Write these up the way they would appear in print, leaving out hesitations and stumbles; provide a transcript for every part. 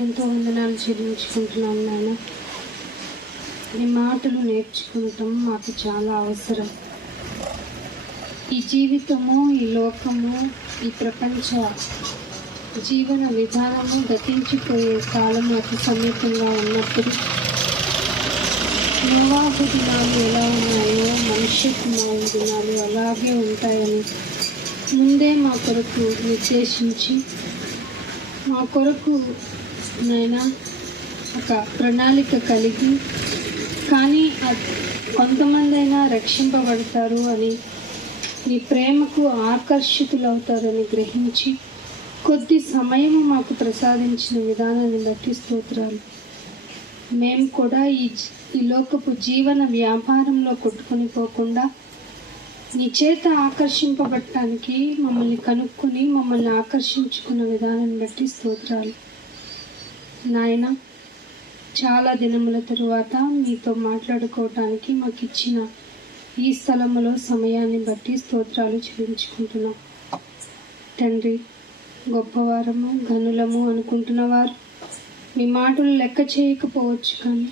ఎంతో వందనాలు చెల్లించుకుంటున్నాం నాయన. నీ మాటలు నేర్చుకుంటాం మాకు చాలా అవసరం. ఈ జీవితము, ఈ లోకము, ఈ ప్రపంచ జీవన విధానము గతించిపోయే కాలం అతి సమీపంగా ఉన్నప్పుడు నోవాహు దినాలు ఎలా ఉన్నాయో మనుష్య కుమారుని దినాలు అలాగే ఉంటాయని ముందే మా కొరకు నిర్దేశించి మా కొరకు నైనా ఒక ప్రణాళిక కలిగి, కానీ కొంతమంది అయినా రక్షింపబడతారు అని, నీ ప్రేమకు ఆకర్షితులవుతారని గ్రహించి కొద్ది సమయము మాకు ప్రసాదించిన విధానాన్ని బట్టి స్తోత్రాలు. మేము కూడా ఈ లోకపు జీవన వ్యాపారంలో కొట్టుకొని పోకుండా నీ చేత ఆకర్షింపబడటానికి మమ్మల్ని కనుక్కొని మమ్మల్ని ఆకర్షించుకున్న విధానాన్ని బట్టి స్తోత్రాలు నాయన. చాలా దినముల తరువాత మీతో మాట్లాడుకోవటానికి మాకు ఇచ్చిన ఈ స్థలములో సమయాన్ని బట్టి స్తోత్రాలు చెల్లించుకుంటున్నాం తండ్రి. గొప్పవారము ఘనులము అనుకుంటున్నవారు మీ మాటలు లెక్క చేయకపోవచ్చు, కానీ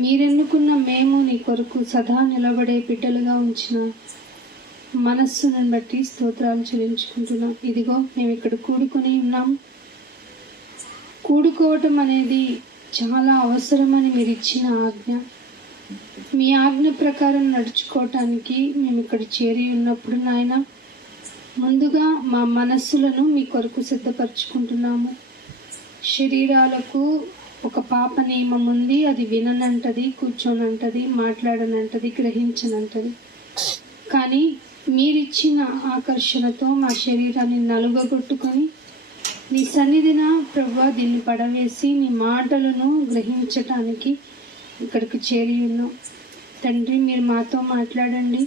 మీరెన్నుకున్న మేము నీ కొరకు సదా నిలబడే బిడ్డలుగా ఉంచిన మనస్సును బట్టి స్తోత్రాలు చెల్లించుకుంటున్నాం. ఇదిగో మేము ఇక్కడ కూడుకొని ఉన్నాం. కూడుకోవటం అనేది చాలా అవసరమని మీరు ఇచ్చిన ఆజ్ఞ. మీ ఆజ్ఞ ప్రకారం నడుచుకోవటానికి మేము ఇక్కడ చేరి ఉన్నప్పుడు నాయన, ముందుగా మా మనస్సులను మీ కొరకు సిద్ధపరచుకుంటున్నాము. శరీరాలకు ఒక పాప నియమం ఉంది. అది విననంటది, కూర్చోనంటది, మాట్లాడనంటది, గ్రహించనంటది. కానీ మీరిచ్చిన ఆకర్షణతో మా శరీరాన్ని నలుగగొట్టుకొని నీ సన్నిధిన ప్రభువా దీన్ని పడవేసి నీ మాటలను గ్రహించటానికి ఇక్కడికి చేరి ఉన్నాం తండ్రి. మీరు మాతో మాట్లాడండి.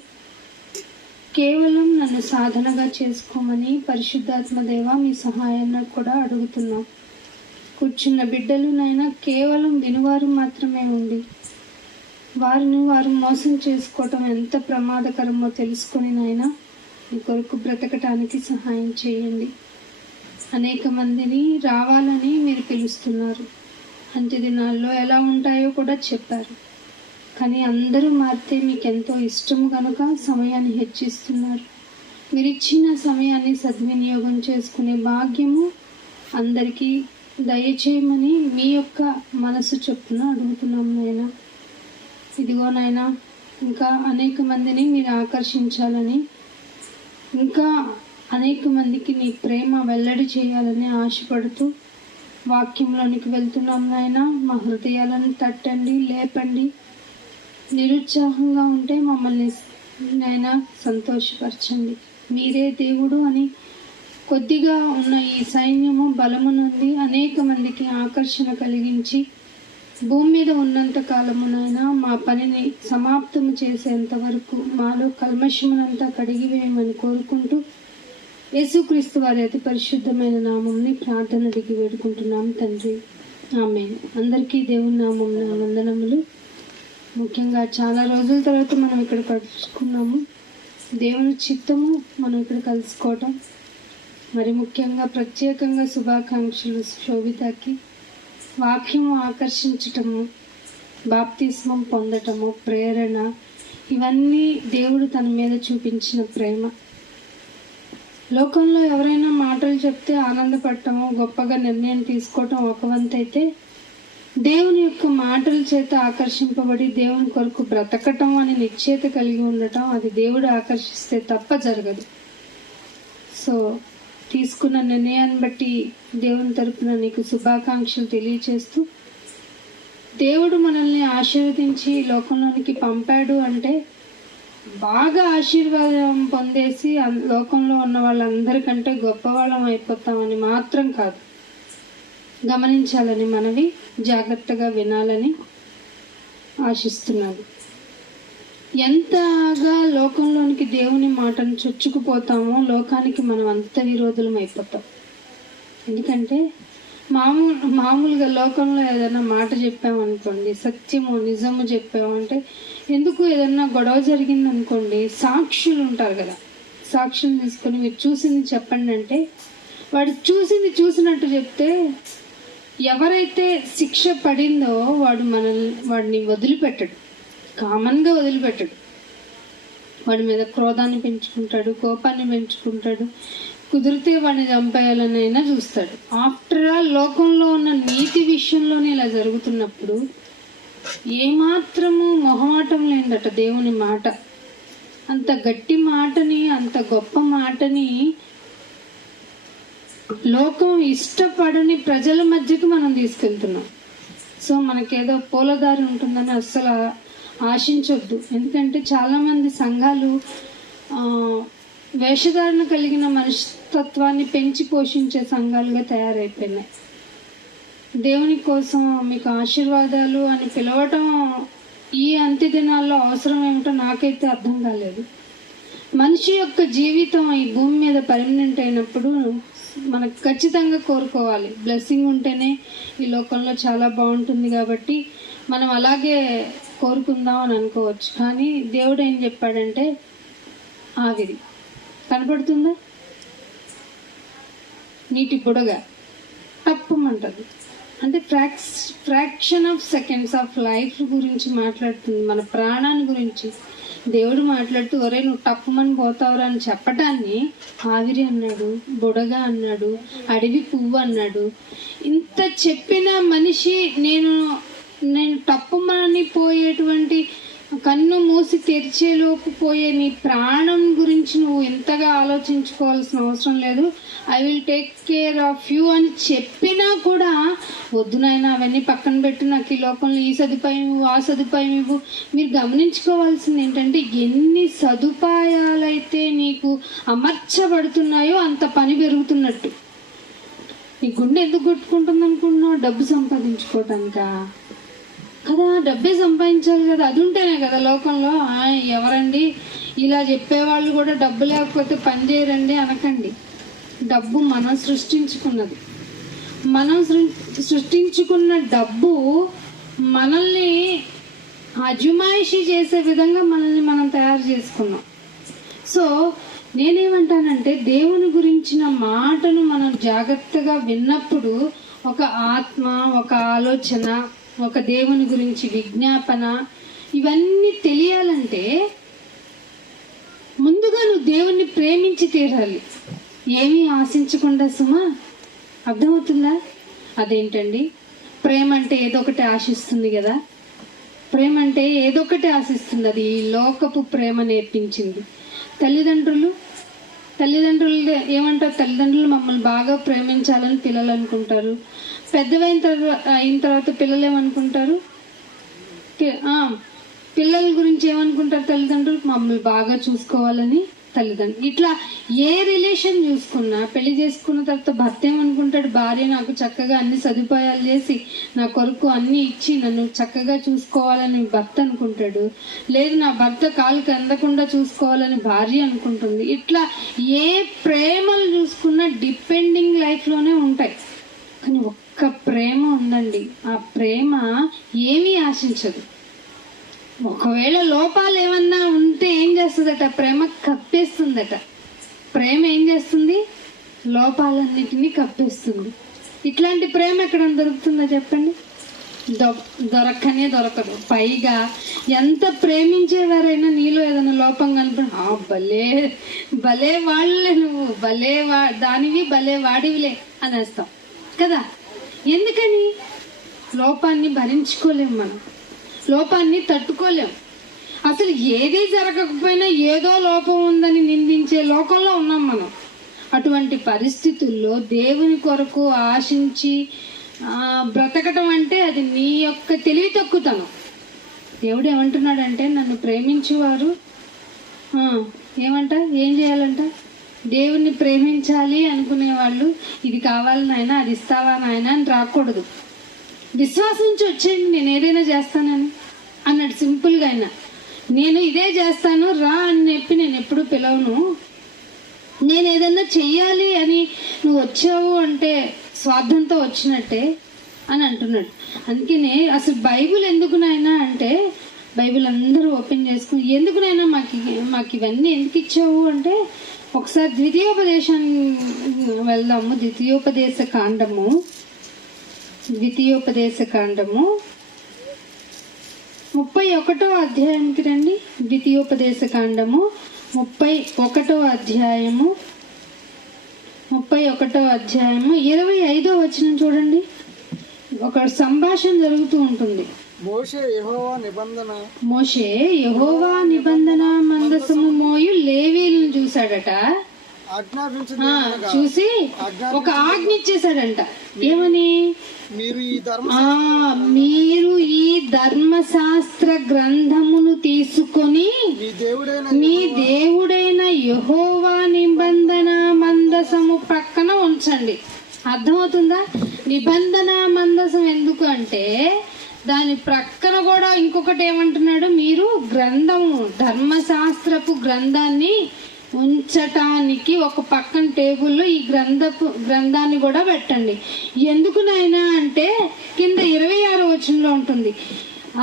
కేవలం నన్ను సాధనగా చేసుకోమని పరిశుద్ధాత్మ దేవ మీ సహాయాన్ని కూడా అడుగుతున్నాం. కూర్చున్న బిడ్డలు నాయన కేవలం వినువారు మాత్రమే ఉండి వారిని వారు మోసం చేసుకోవటం ఎంత ప్రమాదకరమో తెలుసుకొని నాయన మీ కొరకు బ్రతకటానికి సహాయం చేయండి. అనేక మందిని రావాలని మీరు పిలుస్తున్నారు. అంత్య దినాల్లో ఎలా ఉంటాయో కూడా చెప్పారు. కానీ అందరూ మారితే మీకు ఎంతో ఇష్టం కనుక సమయాన్ని హెచ్చిస్తున్నారు. మీరు ఇచ్చిన సమయాన్ని సద్వినియోగం చేసుకునే భాగ్యము అందరికీ దయచేయమని మీ యొక్క మనసు చొప్పున అడుగుతున్నాం నాయన. ఇదిగో నాయన, ఇంకా అనేక మందిని మీరు ఆకర్షించాలని, ఇంకా అనేక మందికి నీ ప్రేమ వెల్లడి చేయాలని ఆశపడుతూ వాక్యంలోనికి వెళ్తున్నాం నాయన. మా హృదయాలను తట్టండి, లేపండి. నిరుత్సాహంగా ఉంటే మమ్మల్ని నాయన సంతోషపరచండి. మీరే దేవుడు అని కొద్దిగా ఉన్న ఈ సైన్యము బలము నుండి అనేక మందికి ఆకర్షణ కలిగించి భూమి మీద ఉన్నంత కాలమునైనా మా పనిని సమాప్తము చేసేంత వరకు మాలో కల్మషమునంతా కడిగివేయమని కోరుకుంటూ యేసుక్రీస్తు వారి అతి పరిశుద్ధమైన నామంని ప్రార్థన దిగి వేడుకుంటున్నాం తండ్రి. ఆమేన్. అందరికీ దేవుని నామం వందనములు. ముఖ్యంగా చాలా రోజుల తర్వాత మనం ఇక్కడ కలుసుకున్నాము. దేవుని చిత్తము మనం ఇక్కడ కలుసుకోవటం, మరి ముఖ్యంగా ప్రత్యేకంగా శుభాకాంక్షలు శోభితకి. వాక్యము ఆకర్షించటము, బాప్తిస్మం పొందటము, ప్రేరణ, ఇవన్నీ దేవుడు తన మీద చూపించిన ప్రేమ. లోకంలో ఎవరైనా మాటలు చెప్తే ఆనందపడటము, గొప్పగా నిర్ణయం తీసుకోవటం ఒక వంతైతే, దేవుని యొక్క మాటల చేత ఆకర్షింపబడి దేవుని కొరకు బ్రతకటం అని నిశ్చయిత కలిగి ఉండటం, అది దేవుడు ఆకర్షిస్తే తప్ప జరగదు. సో తీసుకున్న నిర్ణయాన్ని బట్టి దేవుని తరపున నీకు శుభాకాంక్షలు తెలియచేస్తూ, దేవుడు మనల్ని ఆశీర్వదించి లోకంలోనికి పంపాడు అంటే బాగా ఆశీర్వాదం పొందేసి లోకంలో ఉన్న వాళ్ళందరికంటే గొప్పవాళ్ళం అయిపోతామని మాత్రం కాదు. గమనించాలని మనవి, జాగ్రత్తగా వినాలని ఆశిస్తున్నాను. ఎంతగా లోకంలోనికి దేవుని మాటను చొచ్చుకుపోతామో లోకానికి మనం అంత విరోధులం అయిపోతాం. ఎందుకంటే మామూలుగా లోకంలో ఏదైనా మాట చెప్పామనుకోండి, సత్యము నిజము చెప్పామంటే, ఎందుకు ఏదన్నా గొడవ జరిగిందనుకోండి, సాక్షులు ఉంటారు కదా, సాక్షులు తీసుకొని మీరు చూసింది చెప్పండి అంటే, వాడు చూసింది చూసినట్టు చెప్తే ఎవరైతే శిక్ష పడిందో వాడిని వదిలిపెట్టడు, కామన్గా వదిలిపెట్టడు. వాడి మీద క్రోధాన్ని పెంచుకుంటాడు, కోపాన్ని పెంచుకుంటాడు, కుదిరితే వాడిని చంపేయాలనైనా చూస్తాడు. ఆఫ్టర్ ఆల్ లోకంలో ఉన్న నీతి విషయంలోనే ఇలా జరుగుతున్నప్పుడు ఏమాత్రము మొహమాటం లేదట దేవుని మాట. అంత గట్టి మాటని, అంత గొప్ప మాటని లోకం ఇష్టపడని ప్రజల మధ్యకు మనం తీసుకెళ్తున్నాం. సో మనకేదో పూలదారి ఉంటుందని అస్సలు ఆశించొద్దు. ఎందుకంటే చాలామంది సంఘాలు వేషధారణ కలిగిన మనస్తత్వాన్ని పెంచి పోషించే సంఘాలుగా తయారైపోయినాయి. దేవుని కోసం మీకు ఆశీర్వాదాలు అని పిలవటం ఈ అంత్య దినాల్లో అవసరం ఏమిటో నాకైతే అర్థం కాలేదు. మనిషి యొక్క జీవితం ఈ భూమి మీద పర్మనెంట్ అయినప్పుడు మనకు ఖచ్చితంగా కోరుకోవాలి. బ్లెస్సింగ్ ఉంటేనే ఈ లోకంలో చాలా బాగుంటుంది కాబట్టి మనం అలాగే కోరుకుందాం అని అనుకోవచ్చు. కానీ దేవుడు ఏం చెప్పాడంటే, ఆవిరి కనపడుతుందా, నీటి బుడగ తప్పమంటది. అంటే fraction of seconds of life గురించి మాట్లాడుతుంది, మన ప్రాణాన్ని గురించి. దేవుడు మాట్లాడుతూ ఒరే నువ్వు టప్పుమని పోతావురా అని చెప్పటాన్ని ఆవిరి అన్నాడు, బుడగ అన్నాడు, అడవి పువ్వు అన్నాడు. ఇంత చెప్పిన మనిషి నేను టప్పుమని పోయేటువంటి, కన్ను మూసి తెరిచేలోపు పోయే నీ ప్రాణం గురించి నువ్వు ఎంతగా ఆలోచించుకోవాల్సిన అవసరం లేదు, I will take care of you అని చెప్పినా కూడా వద్దునైనా అవన్నీ పక్కన పెట్టి నాకు ఈ లోకంలో ఈ సదుపాయం ఇవ్వు, ఆ సదుపాయం ఇవ్వు. మీరు గమనించుకోవాల్సింది ఏంటంటే, ఎన్ని సదుపాయాలైతే నీకు అమర్చబడుతున్నాయో అంత పని పెరుగుతున్నట్టు. నీ గుండె ఎందుకు కొట్టుకుంటుంది అనుకుంటున్నావు? డబ్బు సంపాదించుకోవటానికా కదా? డబ్బే సంపాదించాలి కదా, అది ఉంటేనే కదా లోకంలో. ఎవరండి ఇలా చెప్పేవాళ్ళు కూడా డబ్బు లేకపోతే పని చేయరండి అనకండి. డబ్బు మనం సృష్టించుకున్నది. మనం సృష్టించుకున్న డబ్బు మనల్ని అజమాయిషీ చేసే విధంగా మనల్ని మనం తయారు చేసుకున్నాం. సో నేనేమంటానంటే, దేవుని గురించిన మాటను మనం జాగ్రత్తగా విన్నప్పుడు ఒక ఆత్మ, ఒక ఆలోచన, ఒక దేవుని గురించి విజ్ఞాపన, ఇవన్నీ తెలియాలంటే ముందుగా నువ్వు దేవుణ్ణి ప్రేమించి తీరాలి, ఏమీ ఆశించకుండా. సుమా, అర్థమవుతుందా? అదేంటండి ప్రేమ అంటే ఏదో ఒకటి ఆశిస్తుంది కదా. ప్రేమ అంటే ఏదో ఒకటి ఆశిస్తుంది. అది ఈ లోకపు ప్రేమ నేర్పించింది. తల్లిదండ్రులు ఏమంటారు? తల్లిదండ్రులు మమ్మల్ని బాగా ప్రేమించాలని పిల్లలు అనుకుంటారు. పెద్దవైన తర్వాత పిల్లలు ఏమనుకుంటారు? పిల్లల గురించి ఏమనుకుంటారు తల్లిదండ్రులు? మమ్మల్ని బాగా చూసుకోవాలని తల్లిదండ్రులు. ఇట్లా ఏ రిలేషన్ చూసుకున్నా, పెళ్లి చేసుకున్న తర్వాత భర్త ఏమనుకుంటాడు? భార్య నాకు చక్కగా అన్ని సదుపాయాలు చేసి నా కొరకు అన్ని ఇచ్చి నన్ను చక్కగా చూసుకోవాలని భర్త అనుకుంటాడు. లేదు, నా భర్త కాలుకి అందకుండా చూసుకోవాలని భార్య అనుకుంటుంది. ఇట్లా ఏ ప్రేమలు చూసుకున్నా డిపెండింగ్ లైఫ్లోనే ఉంటాయి. కానీ ఒక్క ప్రేమ ఉందండి, ఆ ప్రేమ ఏమీ ఆశించదు. ఒకవేళ లోపాలు ఏమన్నా ఉంటే ఏం చేస్తుందట? ప్రేమ కప్పేస్తుందట. ప్రేమ ఏం చేస్తుంది? లోపాలన్నిటినీ కప్పేస్తుంది. ఇట్లాంటి ప్రేమ ఎక్కడ దొరుకుతుందో చెప్పండి? దొరకదు. పైగా ఎంత ప్రేమించేవారైనా నీలో ఏదైనా లోపం కనిపడి, భలే వాళ్ళే, నువ్వు భలే దానివి, భలే వాడివిలే అనేస్తాం కదా. ఎందుకని? లోపాన్ని భరించుకోలేం, మనం లోపాన్ని తట్టుకోలేం. అసలు ఏది జరగకపోయినా ఏదో లోపం ఉందని నిందించే లోకంలో ఉన్నాం మనం. అటువంటి పరిస్థితుల్లో దేవుని కొరకు ఆశించి బ్రతకటం అంటే అది నీ యొక్క తెలివి తక్కువతనం. దేవుడు ఏమంటున్నాడంటే, నన్ను ప్రేమించేవారు ఏం చేయాలంట? దేవుణ్ణి ప్రేమించాలి అనుకునే వాళ్ళు ఇది కావాలి నాయన, అది ఇస్తావా నాయన అని రాకూడదు. విశ్వాసం నుంచి వచ్చేయండి, నేను ఏదైనా చేస్తానని అన్నాడు. సింపుల్గా అయినా నేను ఇదే చేస్తాను రా అని చెప్పి నేను ఎప్పుడు పిలవను. నేను ఏదన్నా చెయ్యాలి అని నువ్వు వచ్చావు అంటే స్వార్థంతో వచ్చినట్టే అని అంటున్నాడు. అందుకనే అసలు బైబిల్ ఎందుకునైనా అంటే, బైబిల్ అందరూ ఓపెన్ చేసుకుని ఎందుకునైనా మాకు ఇవన్నీ ఎందుకు ఇచ్చావు అంటే, ఒకసారి ద్వితీయోపదేశాన్ని వెళ్దాము. ద్వితీయోపదేశ కాండము ద్వితీయోపదేశ కాండము 31వ అధ్యాయంకి రండి. ద్వితీయోపదేశ కాండము 31వ అధ్యాయము 25వ వచనం చూడండి. ఒక సంభాషణ జరుగుతూ ఉంటుంది. మోషే యెహోవా నిబంధన మందసము మోయు లేవీలను చూశాడట. చూసి ఒక ఆజ్ఞ ఇచ్చేసాడంట. ఏమని? మీరు ఈ ధర్మశాస్త్ర గ్రంథమును తీసుకొని మీ దేవుడైన యెహోవా నిబంధన మందసము ప్రక్కన ఉంచండి. అర్థమవుతుందా? నిబంధన మందసం ఎందుకు అంటే దాని ప్రక్కన కూడా ఇంకొకటి ఏమంటున్నాడు, మీరు గ్రంథము ధర్మశాస్త్రపు గ్రంథాన్ని ఉంచటానికి ఒక పక్కన టేబుల్లో ఈ గ్రంథాన్ని కూడా పెట్టండి. ఎందుకు నాయనా అంటే కింద 26వ వచనంలో ఉంటుంది,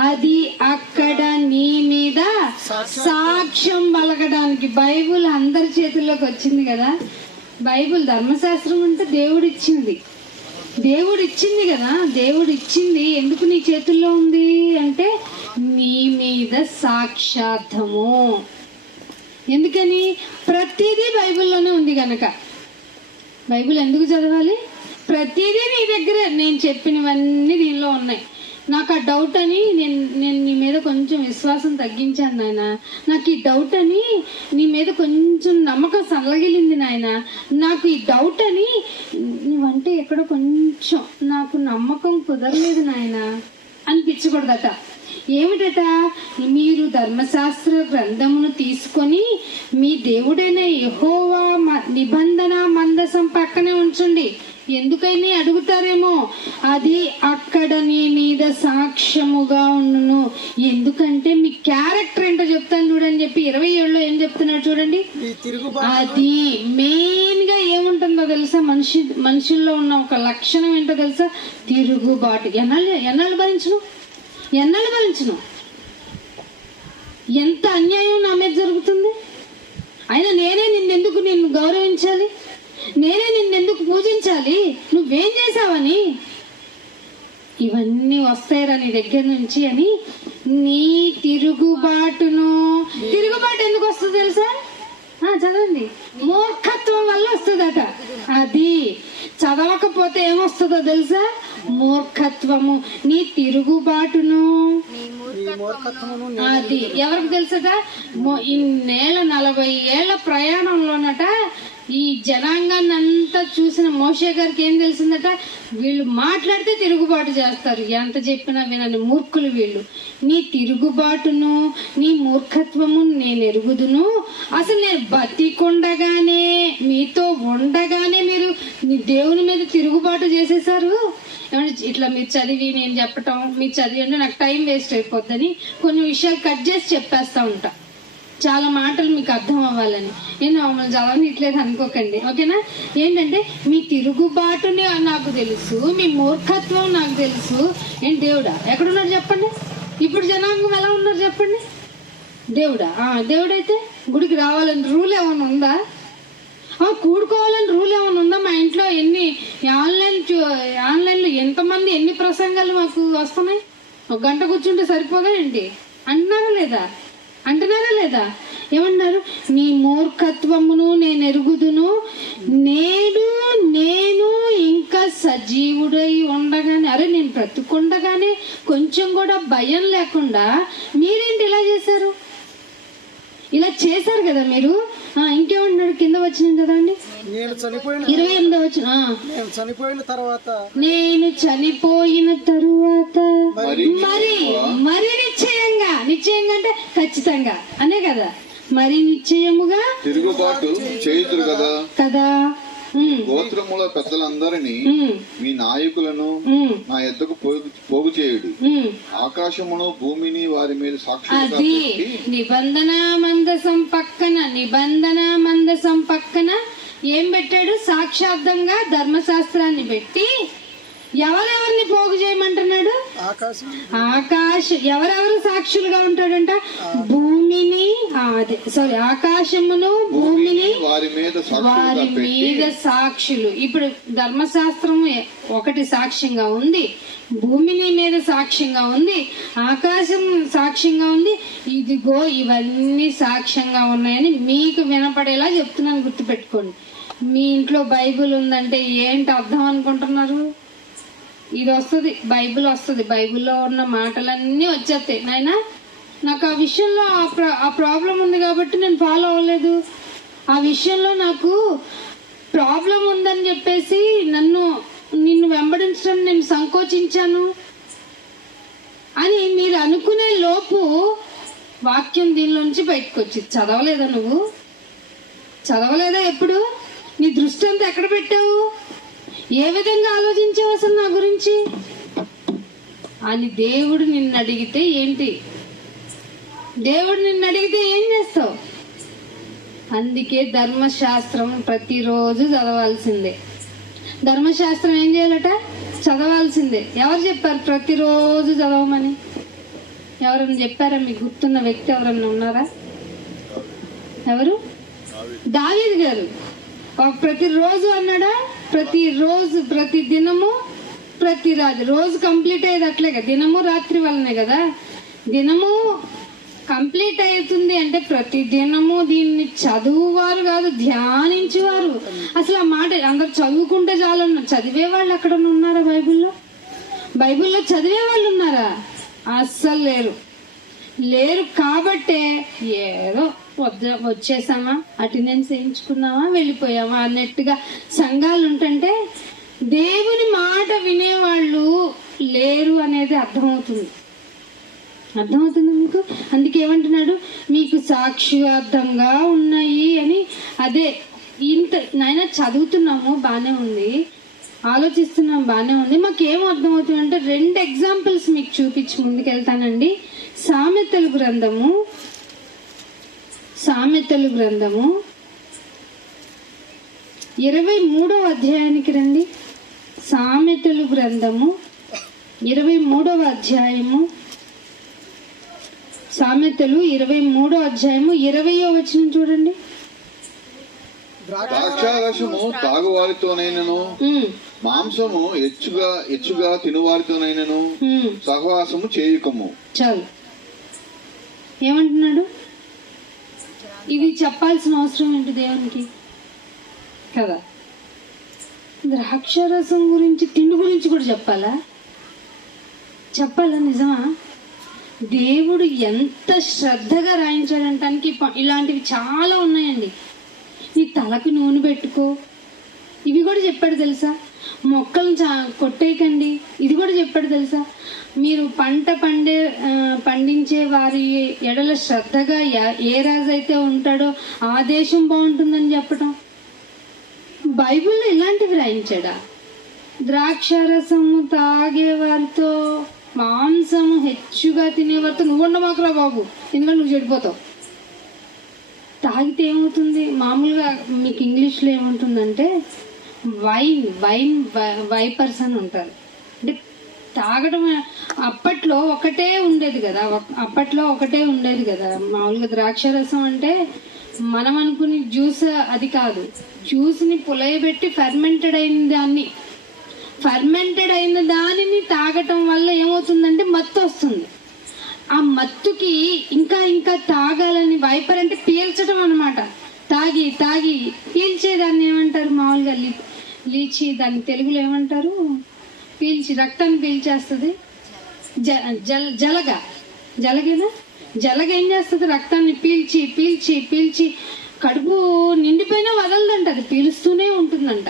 అది అక్కడ నీ మీద సాక్ష్యం పలకడానికి. బైబుల్ అందరి చేతుల్లోకి వచ్చింది కదా. బైబుల్ ధర్మశాస్త్రం అంటే దేవుడిచ్చింది కదా. దేవుడిచ్చింది ఎందుకు నీ చేతుల్లో ఉంది అంటే నీ మీద సాక్షార్థము. ఎందుకని? ప్రతిదీ బైబిల్లోనే ఉంది కనుక. బైబిల్ ఎందుకు చదవాలి? ప్రతిదీ నీ దగ్గర నేను చెప్పినవన్నీ దీనిలో ఉన్నాయి. నాకు ఆ డౌట్ అని నేను నీ మీద కొంచెం విశ్వాసం తగ్గించాను నాయన. నాకు ఈ డౌట్ అని నీ మీద కొంచెం నమ్మకం సల్లగిలింది నాయన. నాకు ఈ డౌట్ అని నువ్వంటే ఎక్కడో కొంచెం నాకు నమ్మకం కుదరలేదు నాయన అనిపించకూడదట. ఏమిటట? మీరు ధర్మశాస్త్ర గ్రంథమును తీసుకొని మీ దేవుడైన యెహోవా నిబంధన మందసం పక్కనే ఉంచండి. ఎందుకని అడుగుతారేమో, అది అక్కడ నీ మీద సాక్ష్యముగా ఉండును. ఎందుకంటే మీ క్యారెక్టర్ ఏంటో చెప్తాను చూడని చెప్పి 27లో ఏం చెప్తున్నాడు చూడండి. అది మెయిన్ గా ఏముంటుందో తెలుసా? మనుషుల్లో ఉన్న ఒక లక్షణం ఏంటో తెలుసా? తిరుగుబాటు. ఎన్నాళ్ళు భరించను? ఎంత అన్యాయం నా మీద జరుగుతుంది. అయినా నేనే నిన్ను గౌరవించాలి, నేనే నిన్నెందుకు పూజించాలి, నువ్వేం చేశావని. ఇవన్నీ వస్తాయిరా నీ దగ్గర నుంచి అని నీ తిరుగుబాటు ఎందుకు వస్తుందో తెలుసా? చదవండి. మూర్ఖత్వం వల్ల వస్తుందట. అది చదవకపోతే ఏమొస్తుందో తెలుసా? మూర్ఖత్వము. నీ తిరుగుబాటును అది ఎవరికి తెలుసట? ఈ 40 ఏళ్ల ప్రయాణంలోనట ఈ జనాంగాన్ని అంతా చూసిన మోషే గారికి ఏం తెలిసిందట? వీళ్ళు మాట్లాడితే తిరుగుబాటు చేస్తారు, ఎంత చెప్పినా వినని మూర్ఖులు వీళ్ళు. నీ తిరుగుబాటును నీ మూర్ఖత్వము నేను ఎరుగుదును. అసలు నేను బతికుండగానే మీతో ఉండగానే మీరు నీ దేవుని మీద తిరుగుబాటు చేసేసారు. ఏమంటే ఇట్లా మీరు చదివి నేను చెప్పటం, మీరు చదివి అంటే నాకు టైం వేస్ట్ అయిపోద్దని కొన్ని విషయాలు కట్ చేసి చెప్పేస్తా ఉంటా. చాలా మాటలు మీకు అర్థం అవ్వాలని. నేను మమ్మల్ని చదవనిట్లేదు అనుకోకండి, ఓకేనా? ఏంటంటే మీ తిరుగుబాటుని నాకు తెలుసు, మీ మూర్ఖత్వం నాకు తెలుసు. ఏంటి దేవుడా ఎక్కడున్నారు చెప్పండి? ఇప్పుడు జనాంగం ఎలా ఉన్నారు చెప్పండి? దేవుడైతే గుడికి రావాలని రూల్ ఏమైనా ఉందా? కూడుకోవాలని రూల్ ఏమైనా ఉందా? మా ఇంట్లో ఆన్లైన్లో ఎంతమంది ఎన్ని ప్రసంగాలు మాకు వస్తున్నాయి. 1 గంట కూర్చుంటే సరిపోదా ఏంటి? అంటున్నారా లేదా? ఏమన్నారు? నీ మూర్ఖత్వమును నేను ఎరుగుదును. నేను ఇంకా సజీవుడై ఉండగానే, నేను బ్రతుకుండగానే కొంచెం కూడా భయం లేకుండా మీరేంటి ఇలా చేశారు? ఇలా చేశారు కదా మీరు. ఇంకేమంటున్నాడు కింద వచ్చింది కదా అండి 28వ వచనం. నేను చనిపోయిన తరువాత మరి నిశ్చయంగా అంటే ఖచ్చితంగా అనే కదా, మరి నిశ్చయముగా తిరుగుబాటు చేయుదురు కదా. గోత్రముల పెద్దలందరినీ మీ నాయకులను నా ఎద్దకు పోగు చేయుడు. ఆకాశమును భూమిని వారి మీద సాక్షులుగా పెట్టి నిబంధన మందసం పక్కన ఏం పెట్టాడు? సాక్షార్థంగా ధర్మశాస్త్రాన్ని పెట్టి ఎవరెవరిని పోగు చేయమంటున్నాడు? ఆకాశం ఎవరెవరు సాక్షులుగా ఉంటాడంట? భూమిని ఆకాశమును భూమిని వారి మీద సాక్షులు. ఇప్పుడు ధర్మశాస్త్రం ఒకటి సాక్ష్యంగా ఉంది, భూమిని మీద సాక్ష్యంగా ఉంది, ఆకాశం సాక్ష్యంగా ఉంది. ఇదిగో ఇవన్నీ సాక్ష్యంగా ఉన్నాయని మీకు వినపడేలా చెప్తున్నాను, గుర్తుపెట్టుకోండి. మీ ఇంట్లో బైబిల్ ఉందంటే ఏంటి అర్థం అనుకుంటున్నారు? ఇది వస్తుంది, బైబిల్ వస్తుంది, బైబిల్లో ఉన్న మాటలన్నీ వచ్చేస్తాయి. నాయనా నాకు ఆ విషయంలో ఆ ప్రాబ్లం ఉంది కాబట్టి నేను ఫాలో అవ్వలేదు, ఆ విషయంలో నాకు ప్రాబ్లం ఉందని చెప్పేసి నిన్ను వెంబడించడం నేను సంకోచించాను అని మీరు అనుకునే లోపు వాక్యం దీనిలోంచి బయటకు వచ్చింది. చదవలేదా నువ్వు? చదవలేదా? ఎప్పుడు నీ దృష్టి అంతా ఎక్కడ పెట్టావు? ఏ విధంగా ఆలోచించావు అసలు నా గురించి అని దేవుడు నిన్ను అడిగితే ఏంటి? దేవుడు నిన్ను అడిగితే ఏం చేస్తావు? అందుకే ధర్మశాస్త్రం ప్రతిరోజు చదవాల్సిందే. ధర్మశాస్త్రం ఏం చేయాలట? చదవాల్సిందే. ఎవరు చెప్పారు ప్రతిరోజు చదవమని? ఎవరన్నా చెప్పారా? మీకు గుర్తున్న వ్యక్తి ఎవరన్నా ఉన్నారా? ఎవరు? దావీదు గారు. ప్రతిరోజు అన్నాడా? ప్రతిరోజు, ప్రతి దినము, ప్రతి రోజు కంప్లీట్ అయ్యేది అట్లేగా. దినము రాత్రి వల్లనే కదా. దినము కంప్లీట్ అవుతుంది అంటే ప్రతి దినము దీన్ని చదువువారు కాదు, ధ్యానించేవారు. అసలు ఆ మాట అందరు చదువుకుంటే చాలు, చదివే వాళ్ళు అక్కడ ఉన్నారా? బైబిల్లో చదివే వాళ్ళు ఉన్నారా? అస్సలు లేరు. కాబట్టే ఏదో వచ్చేసామా, అటెండెన్స్ వేయించుకున్నామా, వెళ్ళిపోయామా అన్నట్టుగా సంఘాలు ఉంటుంటే దేవుని మాట వినేవాళ్ళు లేరు అనేది అర్థమవుతుంది మీకు. అందుకే ఏమంటున్నాడు? మీకు సాక్షార్థంగా ఉన్నాయి అని. అదే ఇంత నాయన చదువుతున్నాము, బానే ఉంది, ఆలోచిస్తున్నాం, బానే ఉంది. మాకేం అర్థమవుతుంది అంటే 2 ఎగ్జాంపుల్స్ మీకు చూపించి ముందుకెళ్తానండి. సామెతలు గ్రంథము 23వ అధ్యాయానికి రండి. సామెతలు గ్రంథము 23వ అధ్యాయము, సామెతలు 23వ అధ్యాయము 20వ వచనం చూడండి. ద్రాక్షారసము తాగువారితోనైనను మాంసము ఎచ్చుగా తినువారితోనైనను సహవాసము చేయకము. చాలు. ఏమంటున్నాడు? ఇది చెప్పాల్సిన అవసరం ఏంటి దేవునికి కదా? ద్రాక్షారసం గురించి, తిండి గురించి కూడా చెప్పాలా? నిజమా? దేవుడు ఎంత శ్రద్ధగా రాయించాడంటానికి ఇలాంటివి చాలా ఉన్నాయండి. నీ తలకు నూనె పెట్టుకో, ఇవి కూడా చెప్పాడు తెలుసా? మొక్కలను కొట్టేయకండి, ఇది కూడా చెప్పాడు తెలుసా? మీరు పంట పండించే వారి ఎడల శ్రద్ధగా ఏ రాజు అయితే ఉంటాడో ఆ దేశం బాగుంటుందని చెప్పటం. బైబిల్లో ఇలాంటివి రాయించాడా? ద్రాక్షారసము తాగేవారితో, మాంసము హెచ్చుగా తినేవారితో నువ్వు ఉండమాకురా బాబు, ఎందుకంటే నువ్వు చెడిపోతావు. తాగితే ఏమవుతుంది? మామూలుగా మీకు ఇంగ్లీష్లో ఏముంటుందంటే వైపర్స్ అని ఉంటారు. అంటే తాగడం అప్పట్లో ఒకటే ఉండేది కదా. మామూలుగా ద్రాక్షారసం అంటే మనం అనుకుని జ్యూస్ అది కాదు. జ్యూస్ని పులయబెట్టి ఫెర్మెంటెడ్ అయిన దానిని తాగటం వల్ల ఏమవుతుందంటే మత్తు వస్తుంది. ఆ మత్తుకి ఇంకా తాగాలని, వైపర్ అంటే పీల్చడం అనమాట. తాగి పీల్చేదాన్ని ఏమంటారు? మామూలుగా లీచి, దాన్ని తెలుగులో ఏమంటారు? పీల్చి రక్తాన్ని పీల్చేస్తుంది. జలగేనా? జలగ ఏం చేస్తుంది? రక్తాన్ని పీల్చి కడుపు నిండిపోయినా వదలదంట, అది పీలుస్తూనే ఉంటుందంట.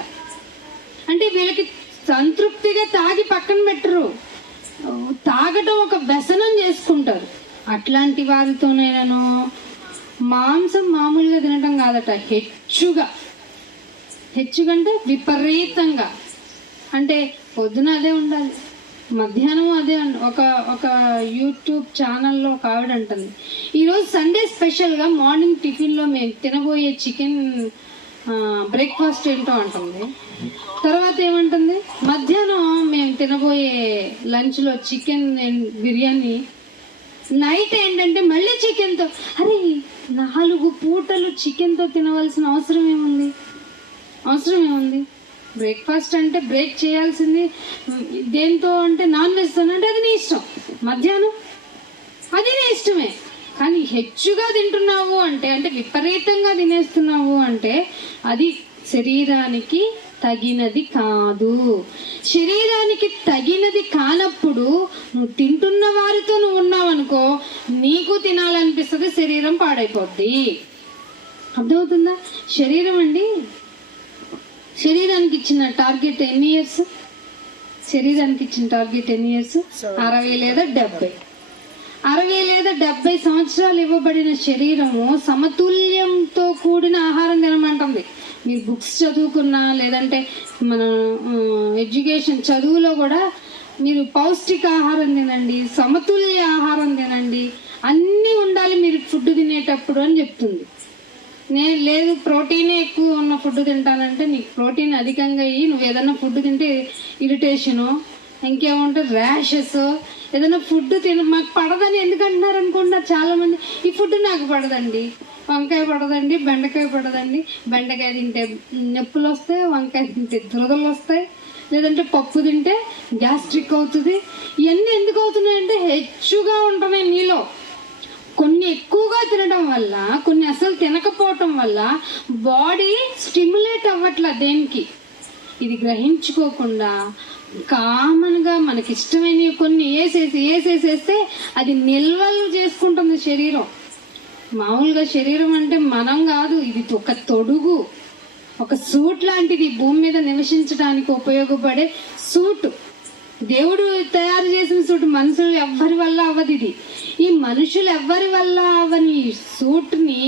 అంటే వీళ్ళకి సంతృప్తిగా తాగి పక్కన పెట్టరు, తాగటం ఒక వ్యసనం చేసుకుంటారు. అట్లాంటి వారితోనైనాను మాంసం మామూలుగా తినటం కాదట, హెచ్చుగా అంటే విపరీతంగా. అంటే పొద్దున అదే ఉండాలి, మధ్యాహ్నం అదే. ఒక యూట్యూబ్ ఛానల్లో ఒక ఆవిడ అంటుంది, ఈరోజు సండే స్పెషల్గా మార్నింగ్ టిఫిన్లో మేము తినబోయే చికెన్ బ్రేక్ఫాస్ట్ ఏంటో అంటుంది. తర్వాత ఏమంటుంది, మధ్యాహ్నం మేము తినబోయే లంచ్లో చికెన్ అండ్ బిర్యానీ, నైట్ ఏంటంటే మళ్ళీ చికెన్తో. అరే 4 పూటలు చికెన్తో తినవలసిన అవసరం ఏముంది? బ్రేక్ఫాస్ట్ అంటే బ్రేక్ చేయాల్సింది దేంతో అంటే నాన్ వెజ్తో అంటే అది నీ ఇష్టం, మధ్యాహ్నం అది నీ ఇష్టమే. కానీ హెచ్చుగా తింటున్నావు అంటే విపరీతంగా తినేస్తున్నావు అంటే అది శరీరానికి తగినది కాదు. శరీరానికి తగినది కానప్పుడు నువ్వు తింటున్న వారితో నువ్వు ఉన్నావు అనుకో, నీకు తినాలనిపిస్తుంది, శరీరం పాడైపోద్ది. అర్థమవుతుందా? శరీరానికి ఇచ్చిన టార్గెట్ ఎన్ని ఇయర్స్? 60 లేదా 70. 60 లేదా 70 సంవత్సరాలు ఇవ్వబడిన శరీరము సమతుల్యంతో కూడిన ఆహారం తినమంటుంది. మీరు బుక్స్ చదువుకున్నా లేదంటే మన ఎడ్యుకేషన్ చదువులో కూడా మీరు పౌష్టిక ఆహారం తినండి, సమతుల్య ఆహారం తినండి, అన్నీ ఉండాలి మీరు ఫుడ్ తినేటప్పుడు అని చెప్తుంది. నేను లేదు ప్రోటీనే ఎక్కువ ఉన్న ఫుడ్ తింటానంటే నీకు ప్రోటీన్ అధికంగా అయ్యి నువ్వు ఏదైనా ఫుడ్ తింటే ఇరిటేషను, ఇంకేముంటుంది ర్యాషెస్, ఏదైనా ఫుడ్ మాకు పడదని ఎందుకు అంటున్నారు అనుకుంటున్నారు చాలా మంది. ఈ ఫుడ్ నాకు పడదండి, వంకాయ పడదండి, బెండకాయ పడదండి. బెండకాయ తింటే నొప్పులు వస్తాయి, వంకాయ తింటే దురదలు వస్తాయి, లేదంటే పప్పు తింటే గ్యాస్ట్రిక్ అవుతుంది. ఇవన్నీ ఎందుకు అవుతున్నాయంటే హెచ్చుగా ఉంటున్నాయి నీలో. కొన్ని ఎక్కువగా తినడం వల్ల, కొన్ని అసలు తినకపోవటం వల్ల బాడీ స్టిమ్యులేట్ అవ్వట్ల దేనికి. ఇది గ్రహించుకోకుండా కామన్గా మనకి ఇష్టమైనవి కొన్ని వేసేసేస్తే అది నిల్వలు చేసుకుంటుంది శరీరం. మామూలుగా శరీరం అంటే మనం కాదు, ఇది ఒక తొడుగు, ఒక సూట్ లాంటిది. భూమి మీద నివసించడానికి ఉపయోగపడే సూట్, దేవుడు తయారు చేసిన సూట్. మనుషులు ఎవ్వరి వల్ల అవ్వదు ఇది. ఈ మనుషులు ఎవ్వరి వల్ల అవ్వని సూట్ ని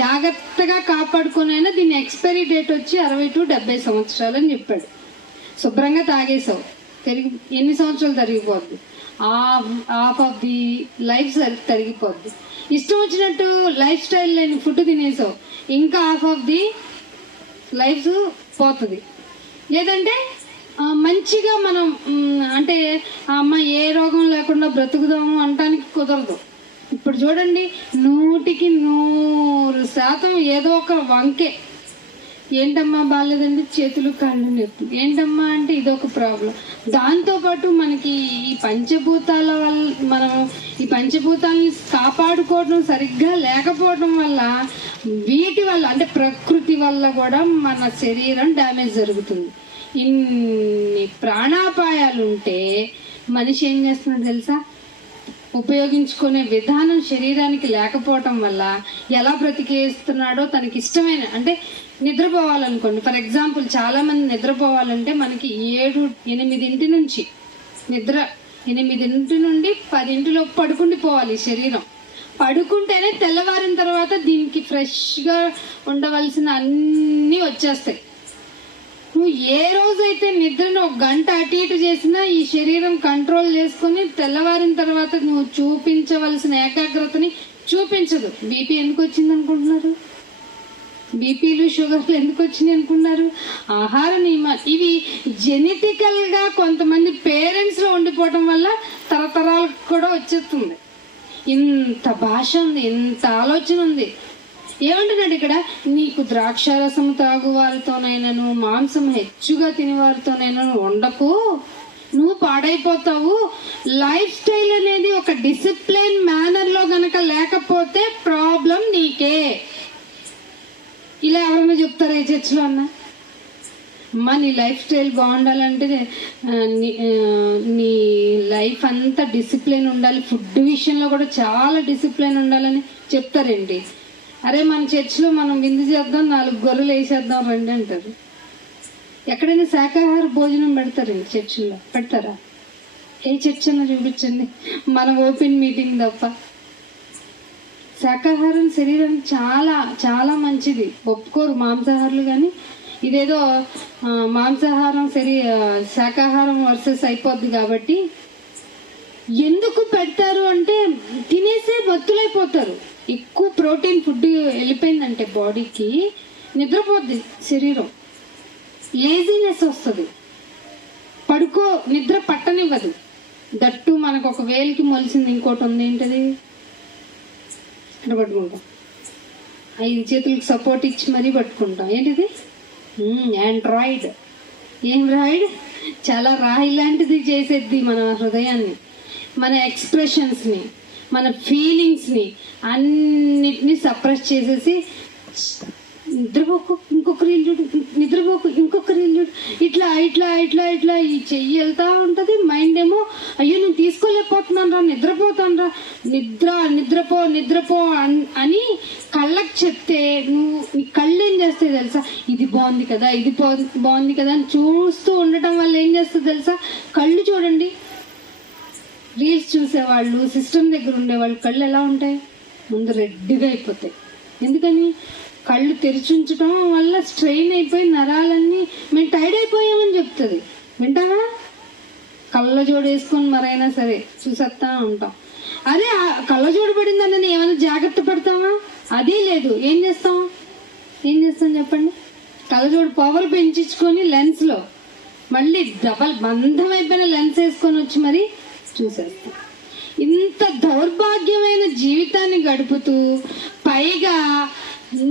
జాగ్రత్తగా కాపాడుకునైనా దీని ఎక్స్పైరీ డేట్ వచ్చి 60 to 70 సంవత్సరాలు అని చెప్పాడు. శుభ్రంగా తాగేసావు, ఎన్ని సంవత్సరాలు తరిగిపోద్ది, హాఫ్ ఆఫ్ ది లైఫ్ తరిగిపోద్ది. ఇష్టం వచ్చినట్టు లైఫ్ స్టైల్ లేని ఫుడ్ తినేసావు, ఇంకా హాఫ్ ఆఫ్ ది లైఫ్ పోతుంది. లేదంటే మంచిగా మనం అంటే అమ్మ ఏ రోగం లేకుండా బ్రతుకుదాము అంటానికి కుదరదు. ఇప్పుడు చూడండి 100% ఏదో ఒక వంకే. ఏంటమ్మా బాగాలేదండి, చేతులు కాళ్ళు నొప్పి, ఏంటమ్మా అంటే ఇదొక ప్రాబ్లం. దాంతోపాటు మనకి ఈ పంచభూతాల వల్ల మనం ఈ పంచభూతాలని కాపాడుకోవడం సరిగ్గా లేకపోవడం వల్ల, వీటి వల్ల అంటే ప్రకృతి వల్ల కూడా మన శరీరం డ్యామేజ్ జరుగుతుంది. ఇన్ని ప్రాణాపాయాలు ఉంటే మనిషి ఏం చేస్తున్నాడు తెలుసా? ఉపయోగించుకునే విధానం శరీరానికి లేకపోవటం వల్ల ఎలా బ్రతికేస్తున్నాడో తనకి ఇష్టమైన అంటే నిద్రపోవాలనుకోండి. ఫర్ ఎగ్జాంపుల్ చాలా మంది నిద్రపోవాలంటే మనకి 7-8 నుంచి 8 నుండి 10 పడుకుండి పోవాలి శరీరం. పడుకుంటేనే తెల్లవారిన తర్వాత దీనికి ఫ్రెష్గా ఉండవలసిన అన్నీ వచ్చేస్తాయి. నువ్వు ఏ రోజైతే నిద్రను 1 గంట అటు ఇటు చేసినా ఈ శరీరం కంట్రోల్ చేసుకుని తెల్లవారిన తర్వాత నువ్వు చూపించవలసిన ఏకాగ్రతని చూపించదు. బీపీ ఎందుకు వచ్చింది అనుకుంటున్నారు? బీపీలు షుగర్లు ఎందుకు వచ్చినాయి అనుకున్నారు? ఆహార నియమాలు. ఇవి జెనెటికల్ గా కొంతమంది పేరెంట్స్ లో ఉండిపోవటం వల్ల తరతరాలకు కూడా వచ్చేస్తుంది. ఇంత భాష ఉంది, ఇంత ఆలోచన ఉంది. ఏమంటున్నాడు ఇక్కడ? నీకు ద్రాక్షారసం తాగు వారితోనైనాను, మాంసం హెచ్చుగా తినే వారితోనైనాను ఉండకు, నువ్వు పాడైపోతావు. లైఫ్ స్టైల్ అనేది ఒక డిసిప్లిన్ మేనర్ లో గనక లేకపోతే ప్రాబ్లం నీకే. ఇలా ఎవరైనా చెప్తారా ఈ చర్చిలో? అన్న అమ్మా నీ లైఫ్ స్టైల్ బాగుండాలంటే నీ లైఫ్ అంతా డిసిప్లిన్ ఉండాలి, ఫుడ్ విషయంలో కూడా చాలా డిసిప్లిన్ ఉండాలని చెప్తారేంటి? అరే మన చర్చిలో మనం విందు చేద్దాం, 4 గొర్రెలు వేసేద్దాం రండి అంటారు. ఎక్కడైనా శాకాహార భోజనం పెడతారండి చర్చిల్లో? పెడతారా? ఏ చర్చ్ అన్నా చూపించండి, మన ఓపెన్ మీటింగ్ తప్ప. శాకాహారం శరీరానికి చాలా చాలా మంచిది. ఒప్పుకోరు మాంసాహారులు, కానీ ఇదేదో మాంసాహారం శాకాహారం వర్సెస్ అయిపోద్ది కాబట్టి ఎందుకు పెడతారు అంటే తినేసే బతులైపోతారు. ఎక్కువ ప్రోటీన్ ఫుడ్ వెళ్ళిపోయిందంటే బాడీకి నిద్రపోద్ది శరీరం, లేజినెస్ వస్తుంది, నిద్ర పట్టనివ్వదు. దట్టు మనకు ఒక వేలికి మొలిసింది ఇంకోటి ఉంది, ఏంటది ఇక్కడ పట్టుకుంటాం, 5 చేతులకు సపోర్ట్ ఇచ్చి మరీ పట్టుకుంటాం, ఏంటిది ఆండ్రాయిడ్. ఏం రాయిడ్? చాలా రాయి లాంటిది చేసేది మన హృదయాన్ని, మన ఎక్స్ప్రెషన్స్ని, మన ఫీలింగ్స్ని అన్నిటినీ సప్రెస్ చేసేసి నిద్రపోకు ఇంకొకరు ఇల్లుడు, నిద్రపోకు ఇంకొకరు ఇల్లుడు, ఇట్లా ఇట్లా ఇట్లా ఇట్లా ఈ చెయ్యి వెళ్తా ఉంటుంది. మైండ్ ఏమో అయ్యో నేను తీసుకోలేకపోతున్నాను రా, నిద్రపోతాను రా, నిద్రపో నిద్రపో అని కళ్ళకి చెప్తే నువ్వు నీ కళ్ళు ఏం చేస్తాయి తెలుసా? ఇది బాగుంది కదా, ఇది బాగుంది కదా అని చూస్తూ ఉండటం వల్ల ఏం చేస్తుంది తెలుసా? కళ్ళు చూడండి, రీల్స్ చూసేవాళ్ళు, సిస్టమ్ దగ్గర ఉండేవాళ్ళు కళ్ళు ఎలా ఉంటాయి? ముందు రెడ్డిగా అయిపోతాయి. ఎందుకని? కళ్ళు తెరిచుంచడం వల్ల స్ట్రెయిన్ అయిపోయి నరాలన్నీ మేము టైర్డ్ అయిపోయామని చెప్తుంది. వింటావా? కళ్ళ జోడు వేసుకొని మరైనా సరే చూసేస్తా ఉంటాం. అదే కళ్ళజోడు పడిందని ఏమైనా జాగ్రత్త పడతామా? అది లేదు. ఏం చేస్తాం చెప్పండి? కళ్ళజోడు పవర్ పెంచుకొని లెన్స్లో మళ్ళీ డబల్ బంధం అయిపోయిన లెన్స్ వేసుకొని వచ్చి మరి చూసేస్తాం. ఇంత దౌర్భాగ్యమైన జీవితాన్ని గడుపుతూ పైగా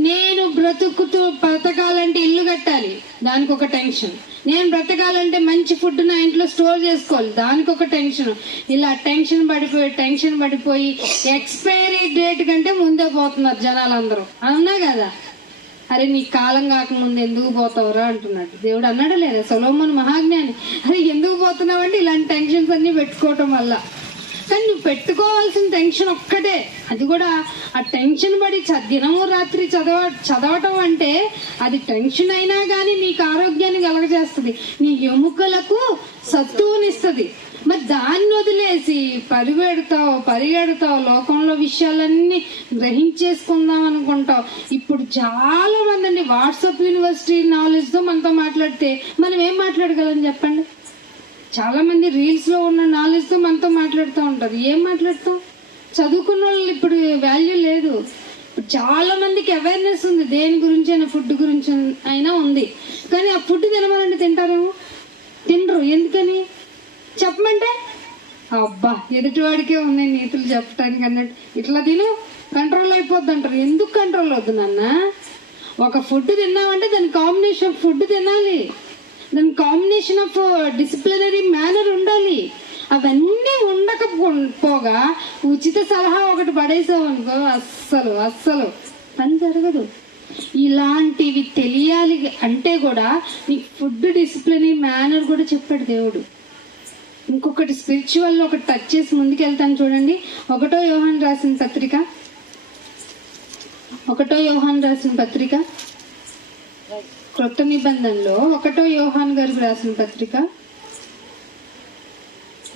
నేను బ్రతకాలంటే ఇల్లు కట్టాలి, దానికి ఒక టెన్షన్. నేను బ్రతకాలంటే మంచి ఫుడ్ నా ఇంట్లో స్టోర్ చేసుకోవాలి, దానికి ఒక టెన్షన్. ఇలా టెన్షన్ పడిపోయి ఎక్స్పైరీ డేట్ కంటే ముందే పోతున్నారు జనాలందరూ. అవునా కదా? అరే నీ కాలం కాకముందు ఎందుకు పోతావురా అంటున్నాడు దేవుడు. అన్నాడా లేదా? సొలొమోను మహాజ్ఞాని. అరే ఎందుకు పోతున్నావంటే ఇలాంటి టెన్షన్స్ అన్ని పెట్టుకోవటం వల్ల. కానీ నువ్వు పెట్టుకోవాల్సిన టెన్షన్ ఒక్కటే, అది కూడా ఆ టెన్షన్ పడి దినము రాత్రి చదవటం అంటే అది టెన్షన్ అయినా కానీ నీకు ఆరోగ్యాన్ని కలగజేస్తుంది, నీ ఎముకలకు సత్తువునిస్తుంది. మరి దాన్ని వదిలేసి పరిగెడతావు, లోకంలో విషయాలన్నీ గ్రహించేసుకుందాం అనుకుంటావు. ఇప్పుడు చాలా మంది అండి వాట్సాప్ యూనివర్సిటీ నాలెడ్జ్తో మనతో మాట్లాడితే మనం ఏం మాట్లాడగలం చెప్పండి? చాలా మంది రీల్స్ లో ఉన్న నాలెడ్జ్ తో మనతో మాట్లాడుతూ ఉంటారు. ఏం మాట్లాడతాం? చదువుకున్న వాళ్ళు ఇప్పుడు వాల్యూ లేదు. ఇప్పుడు చాలా మందికి అవేర్నెస్ ఉంది, దేని గురించి అయినా, ఫుడ్ గురించి అయినా ఉంది. కానీ ఆ ఫుడ్ తినమనంటే తింటారేమో? తినరు. ఎందుకని చెప్పమంటే అబ్బా ఎదుటివాడికే ఉన్నాయి నీతులు చెప్పడానికి అన్నట్టు, ఇట్లా తిను కంట్రోల్ అయిపోద్ది అంటారు. ఎందుకు కంట్రోల్ అవుద్దు నాన్న? ఒక ఫుడ్ తిన్నామంటే దాని కాంబినేషన్ ఫుడ్ తినాలి, దాని కాంబినేషన్ ఆఫ్ డిసిప్లినరీ మేనర్ ఉండాలి. అవన్నీ ఉండకపోగా ఉచిత సలహా ఒకటి పడేసావు అనుకో అస్సలు పని జరగదు. ఇలాంటివి తెలియాలి అంటే కూడా నీకు ఫుడ్ డిసిప్లినరీ మేనర్ కూడా చెప్పాడు దేవుడు. ఇంకొకటి స్పిరిచువల్ ఒకటి టచ్ చేసి ముందుకెళ్తాను చూడండి. 1 యోహాను రాసిన పత్రిక క్రొత్త నిబంధనలో 1 యోహాను గారు రాసిన పత్రిక,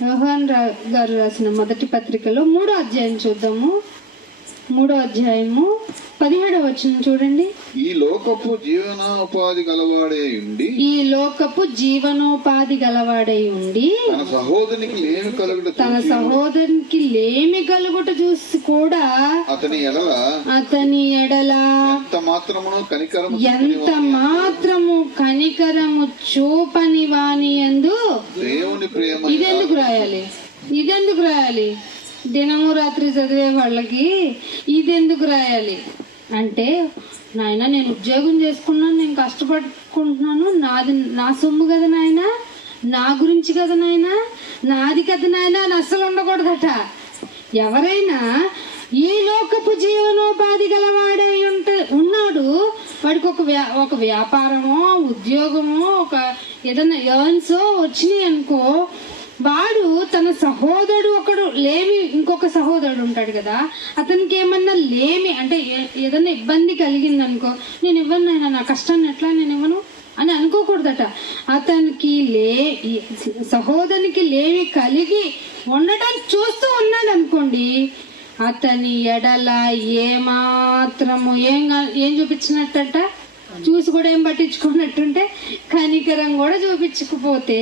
యోహాన్ గారు రాసిన మొదటి పత్రికలో 3వ అధ్యాయం చూద్దాము. 3వ అధ్యాయము 17వ వచనం చూడండి. ఈ లోకపు జీవనోపాధి గలవాడై ఉండి తన సహోదరునికి లేమి కలుగుట చూసి కూడా అతని ఎడల ఎంత మాత్రము కనికరము చూపని వాని యందు దేవుని ప్రేమ. ఇదెందుకు రాయాలి? దినము రాత్రి చదివే వాళ్ళకి ఇదెందుకు రాయాలి అంటే, నాయన నేను ఉద్యోగం చేసుకున్నాను, నేను కష్టపడుకుంటున్నాను, నా సొమ్ము కదా నాయన, నా గురించి కదా నాయన, నాది కదా నాయన అని అస్సలు ఉండకూడదట. ఎవరైనా ఈ లోకపు జీవనోపాధి గలవాడై ఉన్నాడు, వాడికి ఒక వ్యాపారమో ఉద్యోగమో ఒక ఏదైనా ఎర్న్సో వచ్చినాయి అనుకో, వాడు తన సహోదరుడు ఒకడు లేమి, ఇంకొక సహోదరుడు ఉంటాడు కదా, అతనికి ఏమన్నా లేమి అంటే ఏదన్నా ఇబ్బంది కలిగింది అనుకో, నేను ఇవ్వను నాయన, నా కష్టాన్ని ఎట్లా నేను ఇవ్వను అని అనుకోకూడదట. అతనికి సహోదరునికి లేమి కలిగి ఉండటం చూస్తూ ఉన్నాడు అనుకోండి, అతని ఎడల ఏమాత్రము ఏం చూపించినట్టట, చూసి కూడా ఏం పట్టించుకున్నట్టుంటే కనికరం కూడా చూపించకపోతే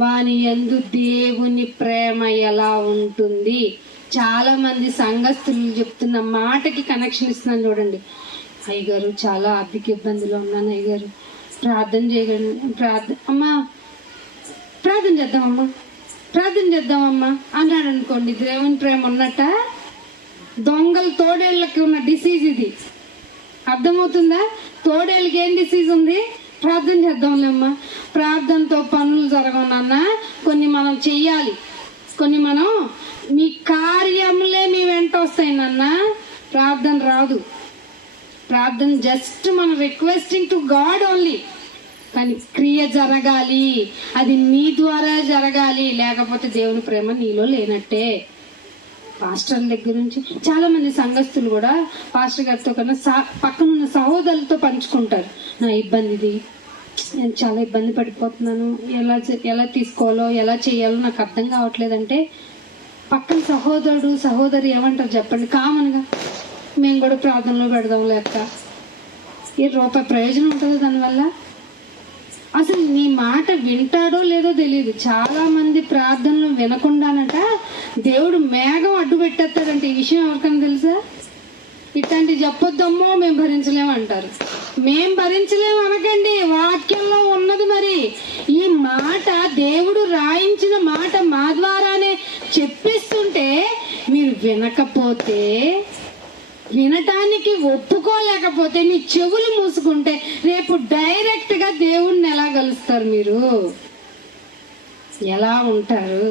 వాని యందు దేవుని ప్రేమ ఎలా ఉంటుంది? చాలా మంది సంఘస్థులు చెప్తున్న మాటకి కనెక్షన్ ఇస్తున్నాను చూడండి. అయ్యగారు చాలా ఆర్థిక ఇబ్బందిలో ఉన్నాను అయ్యగారు, ప్రార్థన చేయగలను, అమ్మా ప్రార్థన చేద్దామమ్మా, ప్రార్థన చేద్దామమ్మా అన్నాడు అనుకోండి, దేవుని ప్రేమ ఉన్నట్ట? దొంగలు తోడేళ్ళకి ఉన్న డిసీజ్ ఇది, అర్థమవుతుందా? తోడేళ్ళకి ఏం డిసీజ్ ఉంది? ప్రార్థన చేద్దాంలేమ్మా. ప్రార్థనతో పనులు జరగనన్నా కొన్ని మనం చెయ్యాలి, కొన్ని మనం మీ కార్యములే మీ వెంట వస్తాయి నాన్న, ప్రార్థన రాదు. ప్రార్థన జస్ట్ మనం రిక్వెస్టింగ్ టు గాడ్ ఓన్లీ, కానీ క్రియ జరగాలి, అది నీ ద్వారా జరగాలి, లేకపోతే దేవుని ప్రేమ నీలో లేనట్టే. పాస్టర్ల దగ్గర నుంచి చాలా మంది సంఘస్థులు కూడా పాస్టర్ గారితో కన్నా పక్కనున్న సహోదరులతో పంచుకుంటారు, నా ఇబ్బంది ఇది, నేను చాలా ఇబ్బంది పడిపోతున్నాను, ఎలా తీసుకోవాలో ఎలా చేయాలో నాకు అర్థం కావట్లేదంటే పక్కన సహోదరుడు సహోదరి ఏమంటారు చెప్పండి? కామన్గా మేము కూడా ప్రార్థనలో పెడదాం, లేక ఏ రూపాయి ప్రయోజనం ఉంటుంది దానివల్ల? అసలు నీ మాట వింటాడో లేదో తెలియదు. చాలా మంది ప్రార్థనలు వినకుండానట దేవుడు మేఘం అడ్డు పెట్టేస్తాడంటే, ఈ విషయం ఎవరికైనా తెలుసా? ఇట్లాంటివి చెప్పొద్దమ్మో మేము భరించలేము అంటారు. మేం భరించలేము అనకండి, వాక్యంలో ఉన్నది. మరి ఈ మాట దేవుడు రాయించిన మాట మా ద్వారానే చెప్పిస్తుంటే మీరు వినకపోతే, వినటానికి ఒప్పుకోలేకపోతే, మీ చెవులు మూసుకుంటే రేపు డైరెక్ట్ గా దేవుణ్ణి ఎలా కలుస్తారు? మీరు ఎలా ఉంటారు?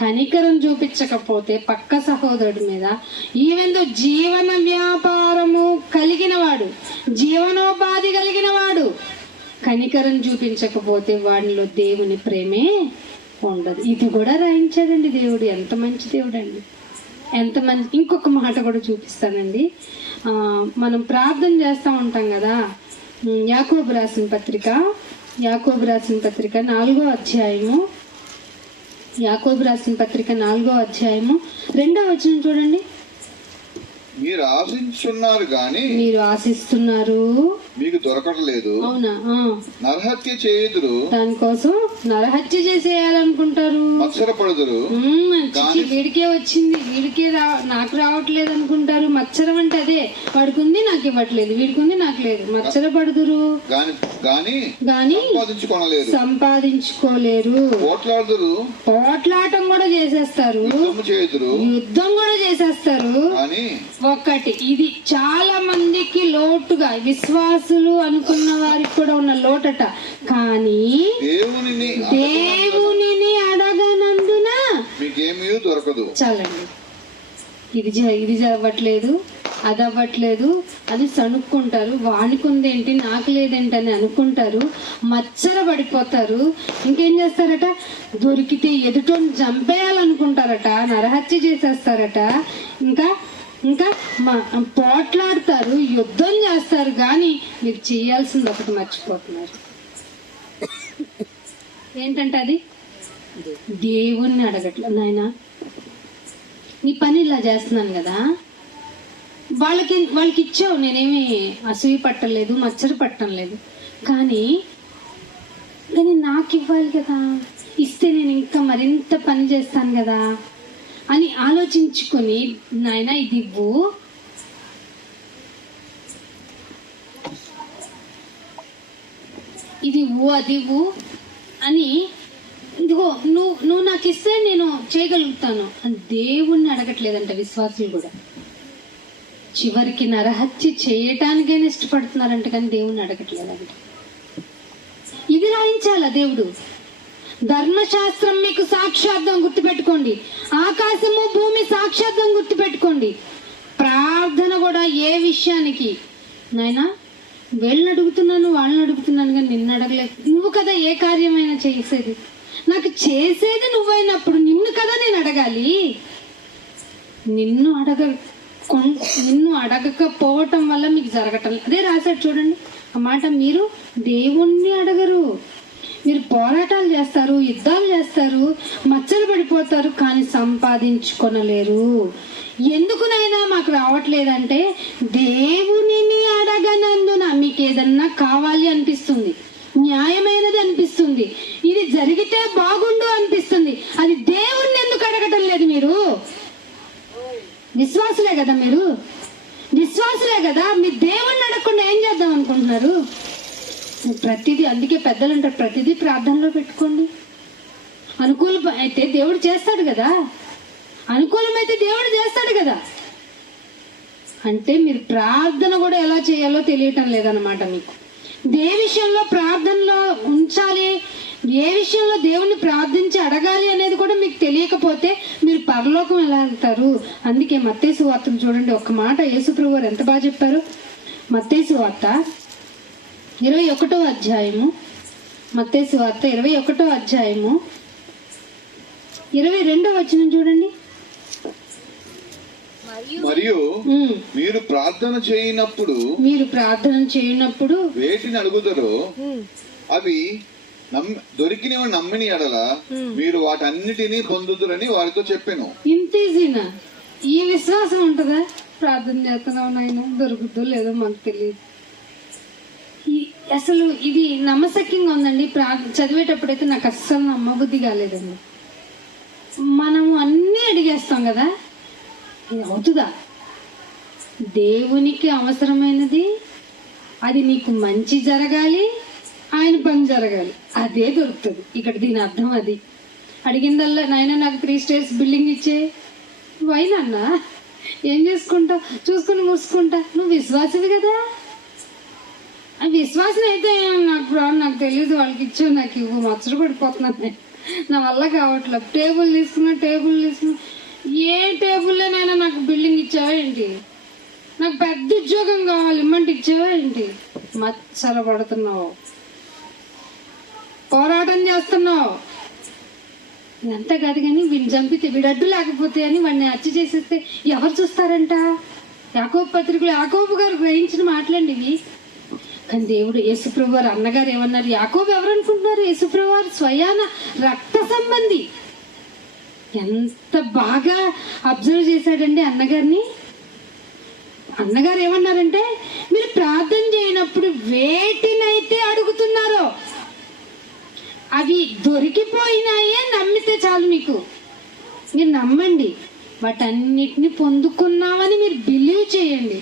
కనికరం చూపించకపోతే పక్క సహోదరుడి మీద, ఈవెందో జీవన వ్యాపారము కలిగిన వాడు, జీవనోపాధి కలిగిన వాడు, కనికరం చూపించకపోతే వాడిలో దేవుని ప్రేమే ఉండదు. ఇది కూడా రాయించాడండి దేవుడు. ఎంత మంచి దేవుడు అండి, ఎంత మంచి. ఇంకొక మాట కూడా చూపిస్తానండి. మనం ప్రార్థన చేస్తూ ఉంటాం కదా, యాకోబు రాసిన పత్రిక 4వ అధ్యాయము, యాకోబు రాసిన పత్రిక 4వ అధ్యాయము 2వ వచనం చూడండి. మీరు ఆశిస్తున్నారు గాని, మీరు ఆశిస్తున్నారు మీకు దొరకట్లేదు. అవునా? నరహత్య చేయుదురు, దానికోసం నరహత్య చేసేయాలనుకుంటారు, మత్సరపడుదురు. వీడికే వచ్చింది, వీడికే నాకు రావట్లేదు అనుకుంటారు. మత్సరం అంటే అదే, వాడికి ఉంది నాకు ఇవ్వట్లేదు, వీడికి ఉంది నాకు లేదు, మత్సరపడుదురు గాని సంపాదించుకోలేరు. పోట్లాటం కూడా చేసేస్తారు, యుద్ధం కూడా చేసేస్తారు. ఒకటి ఇది చాలా మందికి లోటుగా, విశ్వాసులు అనుకున్న వారికి కూడా ఉన్న లోటట. కానీ దేవునిని అడగనందున మీకేమీ దొరకదు. చాలండి, ఇది అవ్వట్లేదు, అది అవ్వట్లేదు, అది సణుక్కుంటారు. వానికి ఉందేంటి నాకు లేదేంటి అని అనుకుంటారు, మచ్చర పడిపోతారు. ఇంకేం చేస్తారట? దొరికితే ఎదుటోని చంపేయాలనుకుంటారట, నరహత్య చేసేస్తారట, ఇంకా పోట్లాడతారు, యుద్ధం చేస్తారు. కానీ మీరు చేయాల్సింది ఒకటి మర్చిపోతున్నారు. ఏంటంటే అది దేవుణ్ణి అడగట్లేదు. నాయనా నీ పని ఇలా చేస్తున్నాను కదా, వాళ్ళకి ఇచ్చావు, నేనేమి అసూయ పట్టలేదు, మచ్చర పట్టం లేదు, కానీ నాకు ఇవ్వాలి కదా, ఇస్తే నేను ఇంకా మరింత పని చేస్తాను కదా అని ఆలోచించుకొని, నాయనా ఇది ఇవ్వు, ఇది ఇవ్వు, అది ఇవ్వు అని, ఇదిగో నువ్వు నాకు ఇస్తే నేను చేయగలుగుతాను అని దేవుణ్ణి అడగట్లేదంట విశ్వాసులు కూడా. చివరికి నరహత్య చేయటానికైనా ఇష్టపడుతున్నారంట, కానీ దేవుణ్ణి అడగట్లేదంట. ఇది రాయించాలా దేవుడు? ధర్మశాస్త్రం మీకు సాక్షార్థం, గుర్తుపెట్టుకోండి. ఆకాశము భూమి సాక్షార్థం, గుర్తుపెట్టుకోండి. ప్రార్థన కూడా ఏ విషయానికి, నాయనా వీళ్ళని అడుగుతున్నాను, వాళ్ళని అడుగుతున్నాను, కానీ నిన్ను అడగలేదు. నువ్వు కదా ఏ కార్యమైనా చేసేది, నాకు చేసేది నువ్వైనప్పుడు నిన్ను కదా నేను అడగాలి. నిన్ను అడగకపోవటం వల్ల మీకు జరగటం. అదే రాశాడు చూడండి ఆ మాట. మీరు దేవుణ్ణి అడగరు, మీరు పోరాటాలు చేస్తారు, యుద్ధాలు చేస్తారు, మచ్చలు పడిపోతారు, కానీ సంపాదించుకొనలేరు. ఎందుకునైనా మాకు రావట్లేదంటే దేవునిని అడగనందున. మీకు ఏదన్నా కావాలి అనిపిస్తుంది, న్యాయమైనది అనిపిస్తుంది, ఇది జరిగితే బాగుండు అనిపిస్తుంది, అది దేవుణ్ణి ఎందుకు అడగటం లేదు? మీరు విశ్వాసులే కదా, మీరు విశ్వాసులే కదా, మీ దేవుణ్ణి ఏమంటున్నారు, ప్రతిదీ, అందుకే పెద్దలు అంటారు ప్రతిదీ ప్రార్థనలో పెట్టుకోండి. అనుకూలం అయితే దేవుడు చేస్తాడు కదా, అనుకూలమైతే దేవుడు చేస్తాడు కదా. అంటే మీరు ప్రార్థన కూడా ఎలా చేయాలో తెలియటం లేదన్నమాట మీకు. ఏ విషయంలో ప్రార్థనలో ఉంచాలి, ఏ విషయంలో దేవుణ్ణి ప్రార్థించి అడగాలి అనేది కూడా మీకు తెలియకపోతే మీరు పరలోకం ఎలా వెళ్తారు? అందుకే మత్తయి సువార్తను చూడండి, ఒక్క మాట యేసుప్రభువు వారు ఎంత బాగా చెప్పారు. మత్తయి సువార్త 21వ అధ్యాయము, మత్తయి సువార్త 21వ అధ్యాయము 22వ వచనం చూడండి. మరియు మీరు ప్రార్థన చేయనప్పుడు వేటిని అడుగుదరో అవి దొరికినవి నమ్మిని ఎడల మీరు వాటన్నిటినీ పొందుదురని వారితో చెప్పాను. ఇంత ఈజీనా? ఈ విశ్వాసం ఉంటుందా? ప్రార్థన చేస్తున్నావు నాయన, దొరుకుతుందో లేదో మాకు తెలియదు. అసలు ఇది నమ్మశక్యంగా ఉందండి. చదివేటప్పుడైతే నాకు అస్సలు నమ్మబుద్ధి కాలేదండి. మనము అన్నీ అడిగేస్తాం కదా, ఇది అవుతుందా? దేవునికి అవసరమైనది అది నీకు మంచి జరగాలి, ఆయన పని జరగాలి, అదే దొరుకుతుంది. ఇక్కడ దీని అర్థం అది. అడిగిందల్లా నాయన నాకు 3 స్టేర్స్ బిల్డింగ్ ఇచ్చే, వైనన్నా ఏం చేసుకుంటా, చూసుకుని మూసుకుంటా. నువ్వు విశ్వాసవి కదా, ఆ విశ్వాసం అయితే నాకు తెలియదు, వాళ్ళకి ఇచ్చావు, నాకు ఇవ్వు, మచ్చలు పడిపోతున్నాను, నా వల్ల కావట్లేదు. టేబుల్ తీసుకున్నా, ఏ టేబుల్లోనైనా నాకు బిల్డింగ్ ఇచ్చావా ఏంటి? నాకు పెద్ద ఉద్యోగం కావాలి, ఇమ్మంటే ఇచ్చావా ఏంటి? మచ్చలు పడుతున్నావు, పోరాటం చేస్తున్నావు. ఇదంతా కాదు కానీ వీళ్ళు చంపితే, వీడు అడ్డు లేకపోతే అని వాడిని హత్య చేసేస్తే ఎవరు చూస్తారంట? యాకోబు పత్రికలో యాకోబు గారు గ్రహించిన మాటలండి ఇవి. కానీ దేవుడు యేసుప్రభు వారు అన్నగారు ఏమన్నారు? యాకోబు ఎవరు అనుకుంటున్నారు? యేసుప్రభు వారు స్వయాన రక్త సంబంధి. ఎంత బాగా అబ్జర్వ్ చేశాడండి అన్నగారిని. అన్నగారు ఏమన్నారంటే, మీరు ప్రార్థన చేయనప్పుడు వేటినైతే అడుగుతున్నారో అవి దొరికిపోయినాయే నమ్మితే చాలు. మీరు నమ్మండి, వాటన్నిటిని పొందుకున్నామని మీరు బిలీవ్ చేయండి.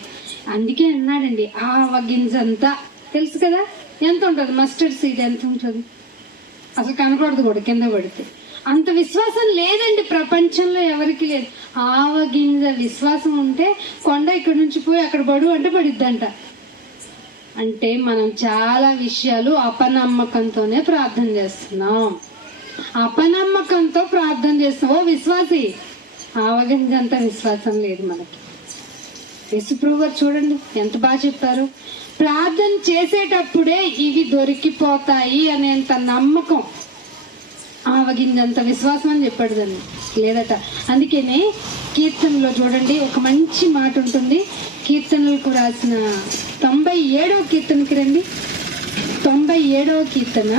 అందుకే అన్నాడండి, ఆవగింజంతా తెలుసు కదా ఎంత ఉంటుంది, మస్టర్డ్ సీడ్ ఎంత ఉంటుంది, అసలు కనపడదు కూడా కింద పడితే. అంత విశ్వాసం లేదండి ప్రపంచంలో ఎవరికి లేదు. ఆవగింజ విశ్వాసం ఉంటే కొండ ఇక్కడి నుంచి పోయి అక్కడ పడు అంటే పడిద్దంట. అంటే మనం చాలా విషయాలు అపనమ్మకంతోనే ప్రార్థన చేస్తున్నాం, అపనమ్మకంతో ప్రార్థన చేస్తున్నాం. ఓ విశ్వాసి, ఆవగింజ అంత విశ్వాసం లేదు మనకి. యేసుప్రభు గారు చూడండి ఎంత బాగా చెప్పారు. ప్రార్థన చేసేటప్పుడే ఇవి దొరికిపోతాయి అనేంత నమ్మకం, ఆవగింజంత విశ్వాసం అని చెప్పాడు దాన్ని, లేదట. అందుకనే కీర్తనలో చూడండి ఒక మంచి మాట ఉంటుంది. కీర్తనలకు రాసిన 97వ కీర్తనకి రండి. 97వ కీర్తన,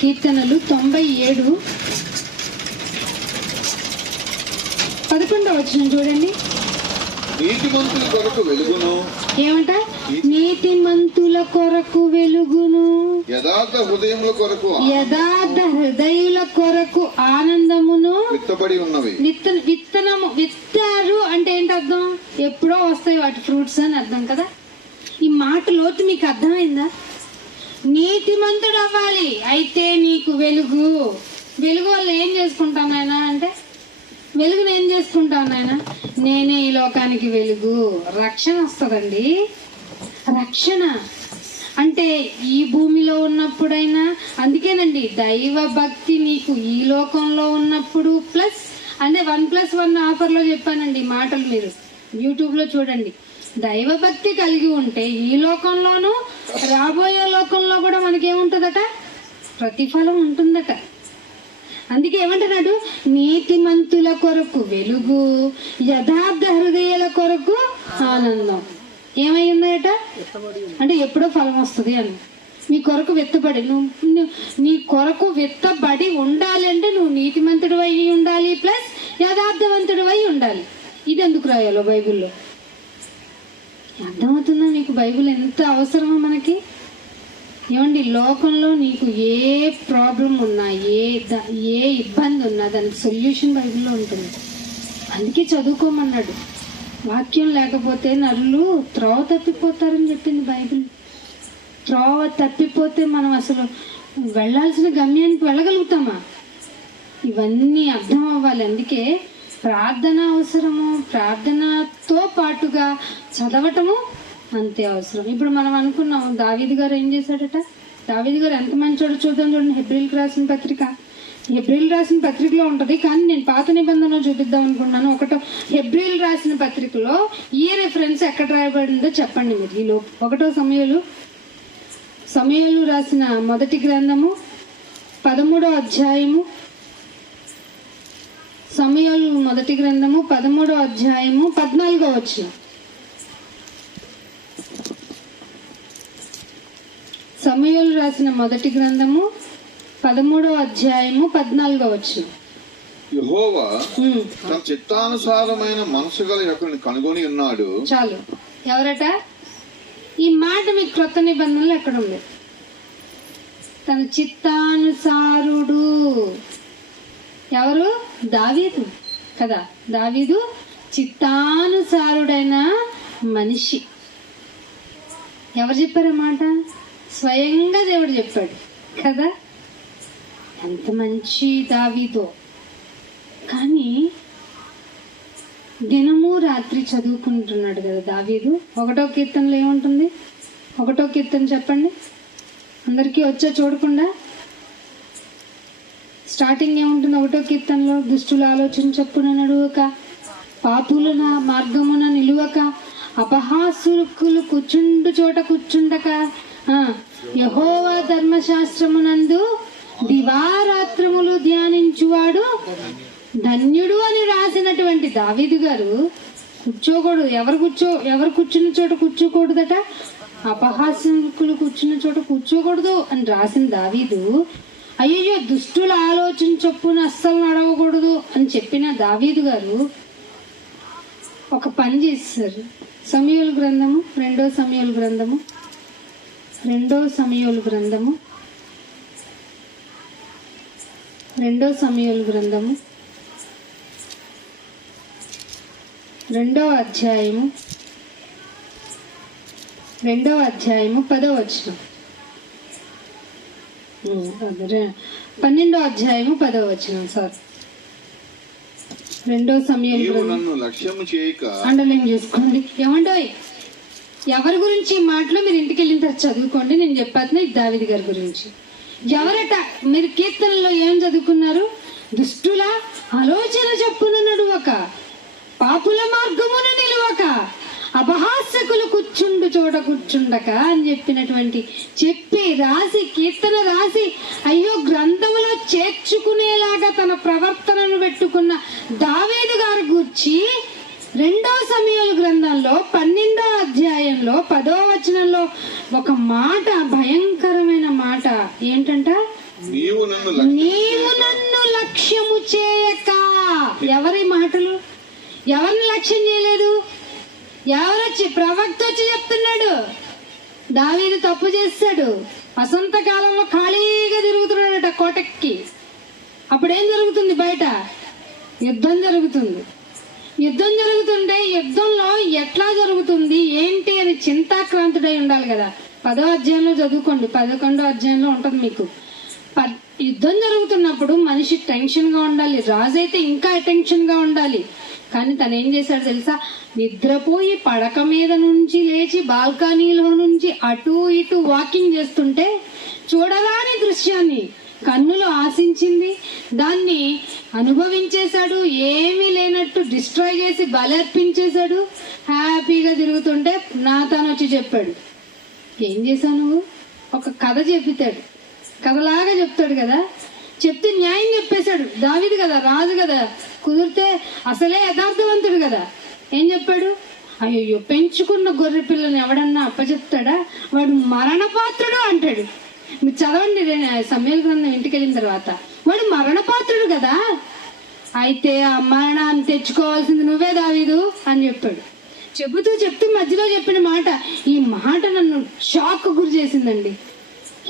కీర్తనలు 97 11వ వచనం చూడండి. నీతిమంతుల కొరకు వెలుగును, ఏమంట? నీతిమంతుల కొరకు వెలుగును, యథార్థ హృదయముల కొరకు, యథార్థ హృదయుల కొరకు ఆనందమును విత్తబడి ఉన్నవి. విత్తనము విత్తారు అంటే ఏంటి అర్థం? ఎప్పుడో వస్తాయి వాటి ఫ్రూట్స్ అని అర్థం కదా. ఈ మాట లోతు మీకు అర్థమైందా? నీతిమంతుడు అవ్వాలి అయితే నీకు వెలుగు. వెలుగు వల్ల ఏం చేసుకుంటాను నాయన అంటే, వెలుగును ఏం చేసుకుంటాను నాయన? నేనే ఈ లోకానికి వెలుగు. రక్షణ వస్తుందండి. రక్షణ అంటే ఈ భూమిలో ఉన్నప్పుడైనా, అందుకేనండి దైవ భక్తి నీకు ఈ లోకంలో ఉన్నప్పుడు ప్లస్ అంటే 1+1 ఆఫర్లో చెప్పానండి ఈ మాటలు. మీరు యూట్యూబ్లో చూడండి. దైవ భక్తి కలిగి ఉంటే ఈ లోకంలోనూ రాబోయే లోకంలో కూడా మనకేముంటుందట? ప్రతిఫలం ఉంటుందట. అందుకే ఏమంటున్నాడు? నీతిమంతుల కొరకు వెలుగు, యథార్థ హృదయాల కొరకు ఆనందం. ఏమై ఉన్నాయట అంటే ఎప్పుడో ఫలం వస్తుంది అని. నీ కొరకు విత్తబడి, నీ కొరకు విత్తబడి ఉండాలి అంటే నువ్వు నీతిమంతుడు అయి ఉండాలి ప్లస్ యథార్థవంతుడు అయి ఉండాలి. ఇది ఎందుకు రాయాలో బైబిల్లో? అర్థమవుతుందా మీకు బైబిల్ ఎంత అవసరమో మనకి? ఏమండి, లోకంలో నీకు ఏ ప్రాబ్లం ఉన్నా, ఏ ఇబ్బంది ఉన్నా దానికి సొల్యూషన్ బైబిల్లో ఉంటుంది. అందుకే చదువుకోమన్నాడు. వాక్యం లేకపోతే నరులు త్రోవ తప్పిపోతారని చెప్పింది బైబిల్. త్రోవ తప్పిపోతే మనం అసలు వెళ్ళాల్సిన గమ్యానికి వెళ్ళగలుగుతామా? ఇవన్నీ అర్థం అవ్వాలి. అందుకే ప్రార్థన అవసరము, ప్రార్థనతో పాటుగా చదవటము అంతే అవసరం. ఇప్పుడు మనం అనుకున్నాం దావీదు గారు ఏం చేశాడట. దావీదు గారు ఎంత మంచోడు చూద్దాం చూడండి. హెబ్రీల్కి రాసిన పత్రిక, హెబ్రీల్ రాసిన పత్రికలో ఉంటుంది, కానీ నేను పాత నిబంధనలో చూపిద్దాం అనుకున్నాను. హెబ్రీల్ రాసిన పత్రికలో ఈ రెఫరెన్స్ ఎక్కడ రాయబడిందో చెప్పండి మీరు ఈలో. 1 సమూయేలు రాసిన మొదటి గ్రంథము 13వ అధ్యాయము, సమూయేలు మొదటి గ్రంథము 13వ అధ్యాయము 14వ వచనం. సమూయేలు రాసిన మొదటి గ్రంథము 13వ అధ్యాయము 14వ వచనం. యెహోవా తన చిత్తానుసారమైన మనసు గల యొక్కడిని కనుగొని ఉన్నాడు. చాలు. ఎవరట? ఈ మాట మీకు క్రొత్త నిబంధనలు ఎక్కడ ఉంది? తన చిత్తానుసారుడు ఎవరు? దావీదు కదా. దావీదు చిత్తానుసారుడైన మనిషి. ఎవరు చెప్పారన్నమాట? స్వయంగా దేవుడు చెప్పాడు కదా. ఎంత మంచి దావీదో. కానీ దినము రాత్రి చదువుకుంటున్నాడు కదా దావీదు. 1వ కీర్తనలో ఏముంటుంది? 1వ కీర్తన చెప్పండి అందరికీ వచ్చా చూడకుండా. స్టార్టింగ్ ఏముంటుంది 1వ కీర్తనలో? దుష్టుల ఆలోచన చొప్పున నడువక, పాపుల మార్గమున నిలువక, అపహాసుకులు కూర్చుండు చోట కూర్చుండక, యెహోవా ధర్మశాస్త్రమునందు దివారాత్రములు ధ్యానించువాడు ధన్యుడు అని రాసినటువంటి దావీదు గారు కూర్చోకూడదు. ఎవరు కూర్చున్న చోట కూర్చోకూడదట. అపహాస్యకులు కూర్చున్న చోట కూర్చోకూడదు అని రాసిన దావీదు, అయ్యయ్యో దుష్టుల ఆలోచన చొప్పున అస్సలు నడవకూడదు అని చెప్పిన దావీదు గారు ఒక పని చేశారు. సమూయేలు గ్రంథము 2వ సమూయేలు గ్రంథము 2వ సమూయేలు గ్రంథము 2వ సమూయేలు గ్రంథము 2వ అధ్యాయము 10వ వచనం. 12వ అధ్యాయము 10వ వచనం. సార్ 2వ సమూయేలు నన్ను లక్ష్యము చేయక అండర్లైన్ చేసుకోండి. ఏమండోయ్, ఎవరి గురించి ఈ మాటలో మీరు ఇంటికి వెళ్ళిన తర్వాత చదువుకోండి. నేను చెప్పాను ఇది దావీదు గారి గురించి. ఎవరట? మీరు కీర్తనలో ఏం చదువుకున్నారు? దుష్టుల ఆలోచన చొప్పున నడువక, పాపుల మార్గమున నిలువక, అపహాస్యకులు కూర్చుండు చోట కూర్చుండక అని చెప్పినటువంటి రాసి కీర్తన రాసి అయ్యో గ్రంథములో చేర్చుకునేలాగా తన ప్రవర్తనను పెట్టుకున్న దావీదు గారి గూర్చి 2వ సమూయేలు గ్రంథంలో 12వ అధ్యాయంలో 10వ వచనంలో ఒక మాట, భయంకరమైన మాట ఏంటంట? నీవు నన్ను లక్ష్యము చేయక. ఎవరి మాటలు? ఎవరిని లక్ష్యం చేయలేదు? ఎవరొచ్చి? ప్రవక్త వచ్చి చెప్తున్నాడు దావీదు తప్పు చేశాడు. వసంత కాలంలో ఖాళీగా తిరుగుతున్నాడట కోటకి. అప్పుడేం జరుగుతుంది? బయట యుద్ధం జరుగుతుంది. యుద్ధం జరుగుతుంటే యుద్ధంలో ఎట్లా జరుగుతుంది ఏంటి అని చింతాక్రాంతుడై ఉండాలి కదా. 10వ అధ్యాయంలో చదువుకోండి, 11వ అధ్యాయంలో ఉంటుంది మీకు. యుద్ధం జరుగుతున్నప్పుడు మనిషి టెన్షన్ గా ఉండాలి. రాజు అయితే ఇంకా టెన్షన్ గా ఉండాలి. కానీ తను ఏం చేశాడు తెలుసా? నిద్రపోయి పడక మీద నుంచి లేచి బాల్కనీలో నుంచి అటు ఇటు వాకింగ్ చేస్తుంటే చూడరాని దృశ్యాన్ని కన్నులు ఆశించింది, దాన్ని అనుభవించేశాడు. ఏమీ లేనట్టు డిస్ట్రాయ్ చేసి బలర్పించేశాడు. హ్యాపీగా తిరుగుతుంటే నాతాను వచ్చి చెప్పాడు, ఏం చేశావు నువ్వు? ఒక కథ చెప్తాడు, కథలాగా చెప్తాడు కదా. చెప్తే న్యాయం చెప్పేశాడు. దావీదు కదా, రాజు కదా, కుదిరితే అసలే యథార్థవంతుడు కదా. ఏం చెప్పాడు? అయ్యో పెంచుకున్న గొర్రె పిల్లని ఎవడన్నా అప్పచెప్తాడా? వాడు మరణపాత్రుడు అంటాడు. మీరు చదవండి సమూయేలు గ్రంథం ఇంటికి వెళ్ళిన తర్వాత. వాడు మరణపాత్రుడు కదా, అయితే ఆ మరణాన్ని తెచ్చుకోవాల్సింది నువ్వే దావీదు అని చెప్పాడు. చెప్తూ మధ్యలో చెప్పిన మాట, ఈ మాట నన్ను షాక్ గురి చేసిందండి.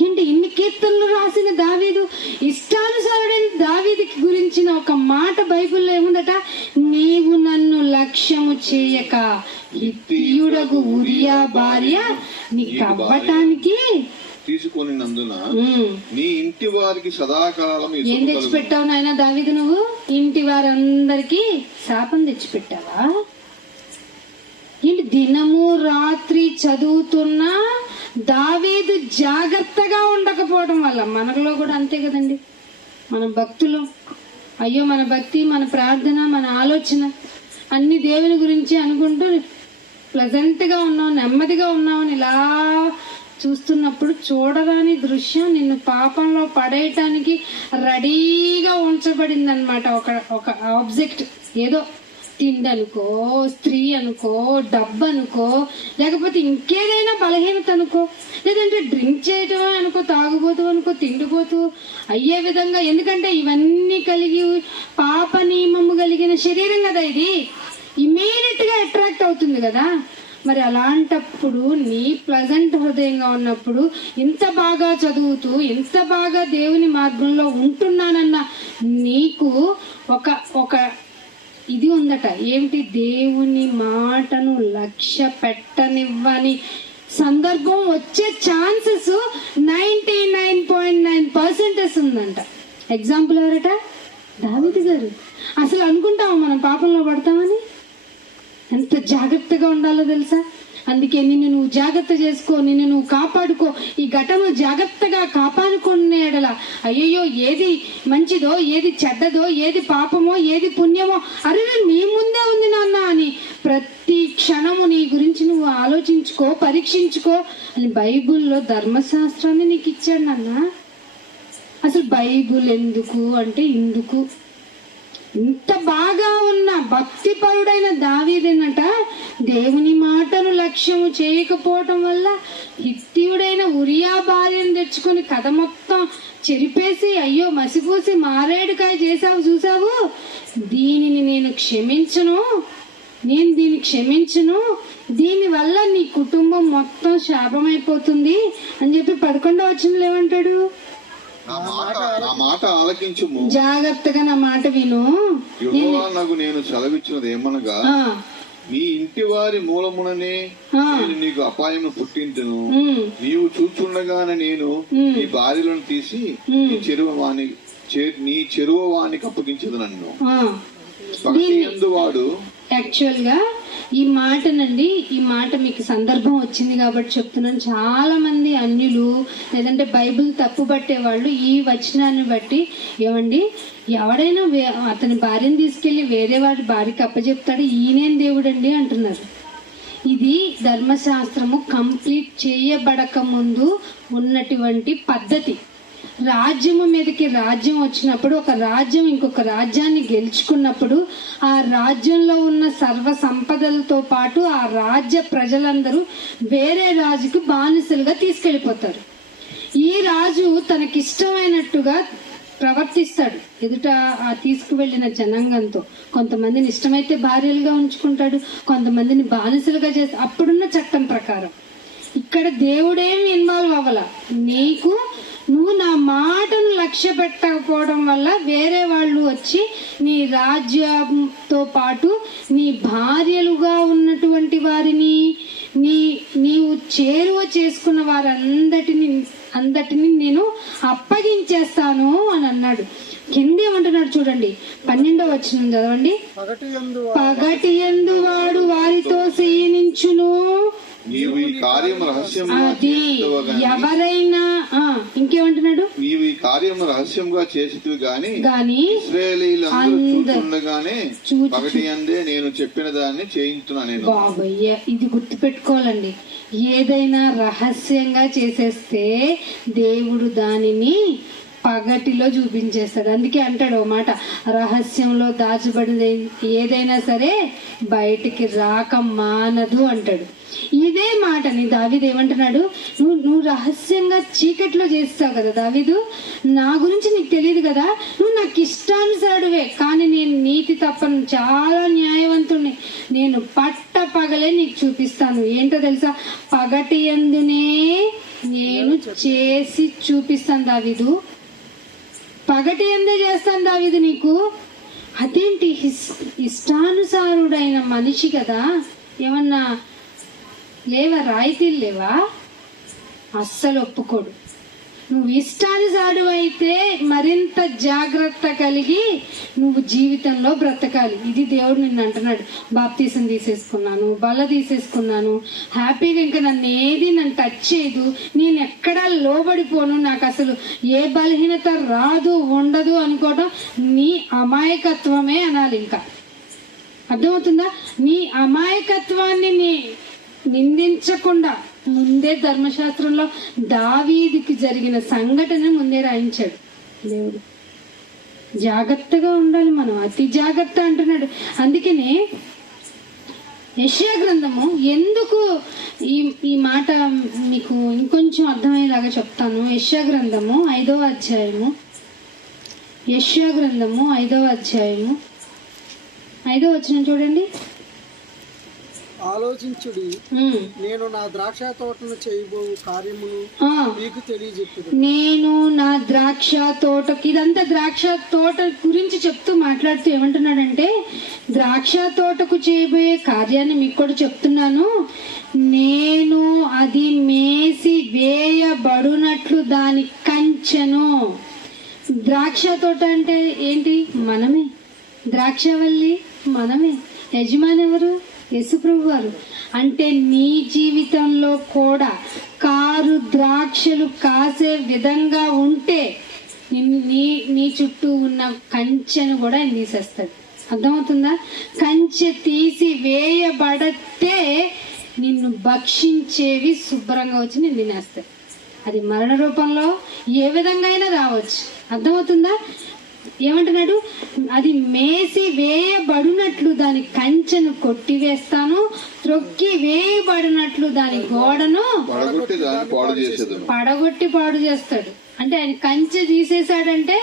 ఏంటి ఇన్ని కీర్తనలు రాసిన దావీదు, ఇష్టానుసారుడైన దావీదుకి గురించిన ఒక మాట బైబిల్లో ఏముందట? నీవు నన్ను లక్ష్యము చేయక హిత్తీయుడగు ఉరియా భార్య నీకు అవ్వటానికి తీసుకొనినందున నీ ఇంటి వారికి సదాకాలం ఏం తెచ్చిపెట్టావు నాయన దావీదు? నువ్వు ఇంటి వారందరికీ శాపం తెచ్చిపెట్టావా ఏంటి? దినము రాత్రి చదువుతున్నా దావీదు జాగ్రత్తగా ఉండకపోవడం వల్ల, మనలో కూడా అంతే కదండి. మన భక్తులు, అయ్యో మన భక్తి, మన ప్రార్థన, మన ఆలోచన అన్ని దేవుని గురించి అనుకుంటూ ప్లెజెంట్ గా ఉన్నాం, నెమ్మదిగా ఉన్నామని ఇలా చూస్తున్నప్పుడు చూడరాని దృశ్యం నిన్ను పాపంలో పడేయటానికి రెడీగా ఉంచబడింది అనమాట. ఒక ఆబ్జెక్ట్, ఏదో తిండి అనుకో, స్త్రీ అనుకో, డబ్బు అనుకో, లేకపోతే ఇంకేదైనా బలహీనత అనుకో, లేదంటే డ్రింక్ చేయటం అనుకో, తాగుబోతు అనుకో, తిండిపోతూ అయ్యే విధంగా. ఎందుకంటే ఇవన్నీ కలిగి పాప నియమము కలిగిన శరీరం కదా, ఇది ఇమీడియట్ గా అట్రాక్ట్ అవుతుంది కదా. మరి అలాంటప్పుడు నీ ప్లెజెంట్ హృదయంగా ఉన్నప్పుడు, ఇంత బాగా చదువుతూ ఇంత బాగా దేవుని మార్గంలో ఉంటున్నానన్న నీకు ఒక ఇది ఉందట. ఏమిటి? దేవుని మాటను లక్ష్య పెట్టనివ్వని సందర్భం వచ్చే ఛాన్సెస్ 99.9% ఉందంట. ఎగ్జాంపుల్ ఎవరట? దావీదు గారు. అసలు అనుకుంటామా మనం పాపంలో పడతామని? ఎంత జాగ్రత్తగా ఉండాలో తెలుసా? అందుకే నిన్ను నువ్వు జాగ్రత్త చేసుకో, నిన్ను నువ్వు కాపాడుకో. ఈ ఘటన జాగ్రత్తగా కాపాడుకునే ఎడల అయ్యయ్యో ఏది మంచిదో, ఏది చెడ్డదో, ఏది పాపమో, ఏది పుణ్యమో, అరే నీ ముందే ఉంది నాన్న అని ప్రతి క్షణము నీ గురించి నువ్వు ఆలోచించుకో, పరీక్షించుకో అని బైబుల్లో ధర్మశాస్త్రాన్ని నీకు ఇచ్చాడు నాన్న. అసలు బైబుల్ ఎందుకు అంటే ఇందుకు. ఇంత బాగా ఉన్న భక్తిపరుడైన దావీదేనట దేవుని మాటను లక్ష్యము చేయకపోవటం వల్ల హిత్తీయుడైన ఉరియా భార్యను తెచ్చుకొని కథ మొత్తం చెరిపేసి అయ్యో మసిపూసి మారేడుకాయ చేసావు చూసావు, దీనిని నేను క్షమించను, దీని వల్ల నీ కుటుంబం మొత్తం శాపమైపోతుంది అని చెప్పి 11వ వచనంలో ఏమంటాడు? నా మాట ఆలకించుము, జాగ్రత్తగా నా మాట విను. యెహోవా నాకు నేను సెలవిచ్చినది ఏమనగా, నీ ఇంటి వారి మూలముననే నేను నీకు అపాయము పుట్టించును. నీవు చూచుండగానే నేను నీ భార్యలను తీసి నీ చెరువ వానికి అప్పగించదు నన్ను. వాడు యాక్చువల్ గా ఈ మాట మీకు సందర్భం వచ్చింది కాబట్టి చెప్తున్నాను. చాలా మంది అన్యులు లేదంటే బైబిల్ తప్పు పట్టే వాళ్ళు ఈ వచనాన్ని బట్టి ఏమండి ఎవడైనా అతని భార్యను తీసుకెళ్లి వేరే వాడి భార్యకి అప్పచెప్తాడు, ఈయనేం దేవుడండి అంటున్నారు. ఇది ధర్మశాస్త్రము కంప్లీట్ చేయబడక ముందు ఉన్నటువంటి పద్ధతి. రాజ్యము మీదకి రాజ్యం వచ్చినప్పుడు, ఒక రాజ్యం ఇంకొక రాజ్యాన్ని గెలుచుకున్నప్పుడు ఆ రాజ్యంలో ఉన్న సర్వ సంపదలతో పాటు ఆ రాజ్య ప్రజలందరూ వేరే రాజుకు బానిసలుగా తీసుకెళ్లిపోతారు. ఈ రాజు తనకిష్టమైనట్టుగా ప్రవర్తిస్తాడు ఎదుట ఆ తీసుకువెళ్లిన జనాంగంతో. కొంతమందిని ఇష్టమైతే భార్యలుగా ఉంచుకుంటాడు, కొంతమందిని బానిసలుగా చేస్తాడు. అప్పుడున్న చట్టం ప్రకారం. ఇక్కడ దేవుడేమి ఇన్వాల్వ్ అవ్వాల. నువ్వు నా మాటను లక్ష్య పెట్టకపోవడం వల్ల వేరే వాళ్ళు వచ్చి నీ రాజ్యంతో పాటు నీ భార్యలుగా ఉన్నటువంటి వారిని, నీవు చేరువ చేసుకున్న వారందటిని నేను అప్పగించేస్తాను అని అన్నాడు. కింద ఏమంటున్నాడు చూడండి, 12వ వచనం చదవండి. పగటి యందు వాడు వారితో శయనించును. నీవు ఈ కార్యం ఎవరైనా ఇంకేమంటున్నాడు? నీవు ఈ కార్యం రహస్యంగా చేసితివి గాని ఇశ్రాయేలీయులందరూ చూస్తుండగానే పగటి యందే నేను చెప్పిన దాన్ని చేయించున్నా నేను. బాబయ్య, ఇది గుర్తు పెట్టుకోవాలండి. ఏదైనా రహస్యంగా చేసేస్తే దేవుడు దానిని పగటిలో చూపించేస్తాడు. అందుకే అంటాడు ఓ మాట, రహస్యంలో దాచబడినది ఏదైనా సరే బయటికి రాక మానదు అంటాడు. ఇదే మాటని దావీదు ఏమంటున్నాడు, నువ్వు రహస్యంగా చీకట్లో చేస్తావు కదా దావీదు, నా గురించి నీకు తెలియదు కదా, నువ్వు నాకు ఇష్టానుసారుడువే, కానీ నేను నీతి తప్పను, చాలా న్యాయవంతుడిని, నేను పట్ట పగలే నీకు చూపిస్తాను. ఏంటో తెలుసా? పగటి యందునే నేను చేసి చూపిస్తాను దావీదు, పగటి యందే చేస్తాను దావీదు నీకు. అదేంటి ఇష్టానుసారుడైన మనిషి కదా, ఏమన్నా లేవా, రాయితీలు లేవా? అస్సలు ఒప్పుకోడు. నువ్వు ఇష్టానుసారు అయితే మరింత జాగ్రత్త కలిగి నువ్వు జీవితంలో బ్రతకాలి. ఇది దేవుడు నిన్ను అంటున్నాడు. బాప్తీసం తీసేసుకున్నాను, బల్ల తీసేసుకున్నాను, హ్యాపీగా ఇంకా నన్ను టచ్ చేయదు, నేను ఎక్కడా లోబడిపోను, నాకు అసలు ఏ బలహీనత రాదు ఉండదు అనుకోవడం నీ అమాయకత్వమే అనాలి. ఇంకా అర్థమవుతుందా? నీ అమాయకత్వాన్ని నిందించకుండా ముందే ధర్మశాస్త్రంలో దావీదుకి జరిగిన సంఘటన ముందే రాయించాడు దేవుడు. జాగ్రత్తగా ఉండాలి మనం, అతి జాగ్రత్త అంటున్నాడు. అందుకనే యెషయా గ్రంథము, ఎందుకు ఈ మాట మీకు ఇంకొంచెం అర్థమయ్యేలాగా చెప్తాను. యెషయా గ్రంథము 5వ అధ్యాయము, యెషయా గ్రంథము 5వ అధ్యాయము 5వ వచనం చూడండి. ఆలోచించుడి, నేను నా ద్రాక్ష తోటను చేయబో కార్యమును మీకు తెలియజెప్పుదు. నేను నా ద్రాక్ష తోటకి, ఇదంతా ద్రాక్ష తోట గురించి చెప్తూ మాట్లాడుతూ ఏమంటున్నాడంటే, ద్రాక్ష తోటకు చేయబోయే కార్యాన్ని మీకు కూడా చెప్తున్నాను. నేను అది మేసి వేయబడునట్లు దాని కంచెను. ద్రాక్ష తోట అంటే ఏంటి? మనమే. ద్రాక్షవల్లి మనమే. యజమాని ఎవరు? యేసుప్రభు వారు. అంటే నీ జీవితంలో కూడా కారు ద్రాక్షలు కాసే విధంగా ఉంటే నీ చుట్టూ ఉన్న కంచెను కూడా ఆయన తీసేస్తాడు. అర్థమవుతుందా? కంచె తీసి వేయబడితే నిన్ను భక్షించేవి శుభ్రంగా వచ్చి నేను తినేస్తాయి. అది మరణ రూపంలో ఏ విధంగా అయినా రావచ్చు. అర్థమవుతుందా? ఏమంటున్నాడు? అది మేసి వేయబడినట్లు దాని కంచెను కొట్టివేస్తాను, త్రొక్కి వేయబడినట్లు దాని గోడను పడగొట్టి పాడు చేస్తాడు. అంటే ఆయన కంచె తీసేశాడంటే